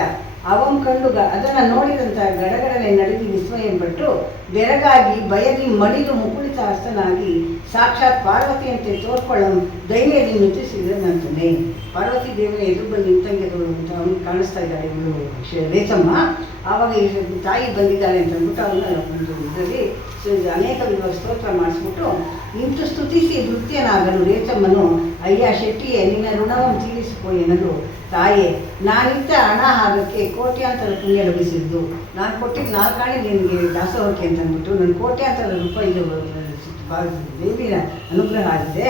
ಅವಂ ಕಂಡು ಅದನ್ನು ನೋಡಿದಂಥ ಗಡಗಡನೆ ನಡುಗಿ ವಿಸ್ಮಯಪಟ್ಟು ಬೆರಗಾಗಿ ಭಯದಿ ಮಡಿದು ಮುಕುಳಿತ ಹಸ್ತನಾಗಿ ಸಾಕ್ಷಾತ್ ಪಾರ್ವತಿಯಂತೆ ತೋರ್ಕೊಳ್ಳ ಧೈರ್ಯದಿಂದ ನುತಿಸಿದನಂತಾನೆ. ಪಾರ್ವತಿ ದೇವನ ಎದುರು ಬಂದು ನಿಂತಂಗೆ ಅವನು ಕಾಣಿಸ್ತಾ ಇದ್ದಾಳೆ ಇವಳು ರೇತಮ್ಮ. ಆವಾಗ ಈ ತಾಯಿ ಬಂದಿದ್ದಾಳೆ ಅಂತ ಅಂದ್ಬಿಟ್ಟು ಅವನ್ನ ಒಂದು ಇದರಲ್ಲಿ ಅನೇಕ ಸ್ತೋತ್ರ ಮಾಡಿಸ್ಬಿಟ್ಟು ನಿಂತು ಸ್ತುತಿಸಿ ನೃತ್ಯನಾಗಲು ರೇತಮ್ಮನು, ಅಯ್ಯ ಶೆಟ್ಟಿಯೇ ನಿನ್ನ ಋಣವನ್ನು ತೀರಿಸಿಕೋ ಎನ್ನಲು, ತಾಯೇ ನಾನಿದ್ದ ಹಣ ಹಾಗಕ್ಕೆ ಕೋಟ್ಯಾಂತರ ಪುಣ್ಯ ಲಭಿಸಿದ್ದು, ನಾನು ಕೊಟ್ಟಿದ್ದು 4 ಆಣೆ ನಿನಗೆ ದಾಸೋಹಕ್ಕೆ ಅಂತ ಅಂದ್ಬಿಟ್ಟು ನನ್ನ ಕೋಟ್ಯಾಂತರ ರೂಪಾಯಿ ದೇವಿಯ ಅನುಗ್ರಹ ಆಗಿದೆ.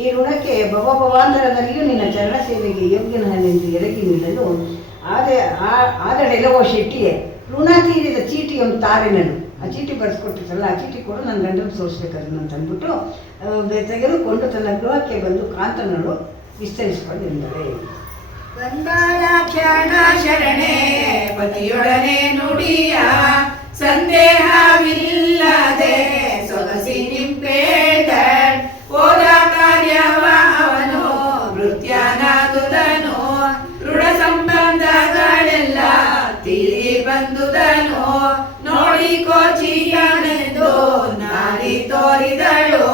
ಈ ಋಣಕ್ಕೆ ಭವಾಂತರದಲ್ಲಿಯೂ ನಿನ್ನ ಚರಣ ಸೇವೆಗೆ ಯೋಗ್ಯನೆಂದು ಎರಗಿ ನಿಲ್ಲಲು ಆದಡೆಲವೋ ಶೆಟ್ಟಿಯೇ ಋಣ ತೀರಿದ ಚೀಟಿಯನ್ನು ತಾರೆನನು. ಆ ಚೀಟಿ ಬರೆಸ್ಕೊಟ್ಟಿರ್ತಲ್ಲ, ಆ ಚೀಟಿ ಕೊಡು ನನ್ನ ಗಂಡನ ತೋರಿಸ್ಬೇಕಾದ್ರೆ ಅಂತ ಅಂದ್ಬಿಟ್ಟು ತೆಗೆದುಕೊಂಡು ತನ್ನ ಗೃಹಕ್ಕೆ ಬಂದು ಕಾಂತನಳು ವಿಸ್ತರಿಸಿಕೊಂಡಿದ್ದಾರೆ. ಕ್ಷಣ ಶರಣೆ ಪತಿಯೊಡನೆ ನುಡಿಯ ಸಂದೇಹವಿಲ್ಲದೆ ಸೊಗಸಿ ನಿಂಪೇಟ ಹೋದ ಕಾರ್ಯವ ಅವನು ವೃತ್ಯನಾದುದನು, ಋಣ ಸಂಬಂಧಗಳೆಲ್ಲ ತೀರಿ ಬಂದುದನು, ನೋಡಿ ಕೋಚಿಯನೆಂದು ನಾರಿ ತೋರಿದಳು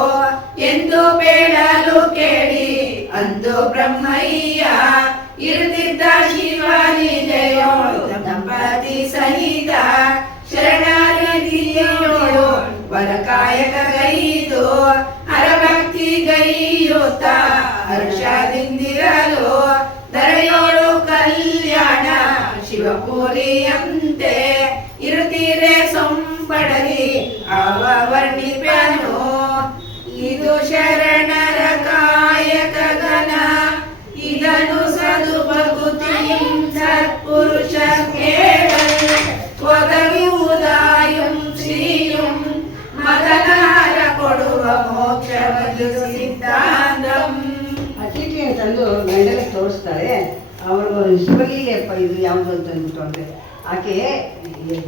ಎಂದು ಬೇಡಲು ಕೇಳಿ ಅಂದು ಬ್ರಹ್ಮಯ್ಯ ಇರುತ್ತಿದ್ದ ಶಿವನಿದೆಯೋಳು ದಂಪತಿ ಸಹಿತ ಶರಣಾಗತಿಯೋಳು ವರಕಾಯಕ ಗೈದು ಹರಭಕ್ತಿ ಗೈಯುತ್ತ ಹರ್ಷದಿಂದಿರಲು ಧರೆಯೋಳು ಕಲ್ಯಾಣ ಶಿವಪುರಿಯಂತೆ ಇರುತ್ತೀರೆ ಸೊಂಪಡಲಿ ಅವ ವರ್ಣಿಪನು. ಇದು ಶರಣರ ಕಾಯಕ ಗಣ ಇದನು ಸದುಭಗುತಿ ಸತ್ಪುರುಷ ಒದಗುವುದಾಯುಂ ಶ್ರೀಯುಂ ಮದನಾರ ಕೊಡುವ ಮೋಕ್ಷವದು ಸಿದ್ಧಾಂತಂ. ಆ ಚೀಟಿಯನ್ನು ತಂದು ಗಂಡನಿಗೆ ತೋರಿಸ್ತಾಳೆ. ಅವರು ಶಿವಲೀಲೆಯಪ್ಪ ಇದು ಯಾವುದು ಅಂತ ಅಂದ್ಬಿಟ್ಟು ಅಂದರೆ ಆಕೆ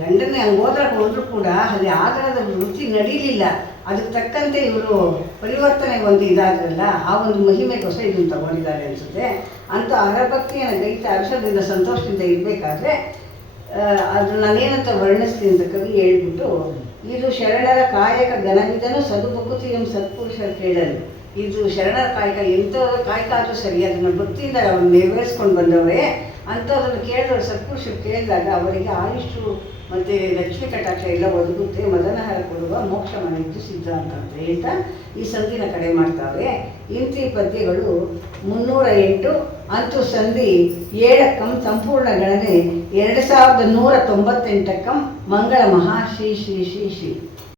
ಗಂಡನೇ ಹಂಗೆ ಹೋದ್ರೂ ಕೂಡ ಅಲ್ಲಿ ಆಧಾರದ ವೃತ್ತಿ ನಡೀಲಿಲ್ಲ. ಅದಕ್ಕೆ ತಕ್ಕಂತೆ ಇವರು ಪರಿವರ್ತನೆ ಒಂದು ಇದಾದ್ರಲ್ಲ, ಆ ಒಂದು ಮಹಿಮೆಗೋಸ್ಕರ ಇದನ್ನು ತಗೊಂಡಿದ್ದಾರೆ ಅನಿಸುತ್ತೆ. ಅಂತ ಹರಭಕ್ತಿಯನ್ನು ಗೈತ ಹರ್ಷದಿಂದ ಸಂತೋಷದಿಂದ ಇರಬೇಕಾದ್ರೆ ಅದು ನಾನೇನಂತ ವರ್ಣಿಸ್ತೀನಿ ಅಂತ ಕವಿ ಹೇಳ್ಬಿಟ್ಟು, ಇದು ಶರಣರ ಕಾಯಕ ಘನವಿದನು ಸದುಭಕುತಿಯಂ ಸತ್ಪುರುಷರು ಕೇಳಲು. ಇದು ಶರಣರ ಕಾಯಕ, ಎಂಥವ್ರ ಕಾಯಕ ಆದರೂ ಸರಿ, ಅದನ್ನು ಭಕ್ತಿಯಿಂದ ಅವ್ರು ನೆರವೇರಿಸ್ಕೊಂಡು ಬಂದವರೇ. ಅಂಥವ್ರನ್ನು ಕೇಳಿದವರು ಸತ್ಪುರುಷರು ಕೇಳಿದಾಗ ಅವರಿಗೆ ಆಯುಷು ಮತ್ತು ಲಕ್ಷ್ಮೀ ಕಟಾಕ್ಷ ಎಲ್ಲ ಒದಗುತ್ತೆ, ಮದನಹಾರ ಕೊಡುವ ಮೋಕ್ಷ ಮಾಡಿದ್ದು ಸಿದ್ಧಾಂತ ಅಂತ ಹೇಳ್ತಾ ಈ ಸಂಧಿನ ಕಡೆ ಮಾಡ್ತಾವೆ. ಇಂತಿ ಪದ್ಯಗಳು 308, ಅಂತೂ ಸಂಧಿ 7 ಸಂಪೂರ್ಣ ಗಣನೆ 2198 ಮಂಗಳ ಮಹಾ ಶ್ರೀ ಶ್ರೀ ಶ್ರೀ ಶ್ರೀ.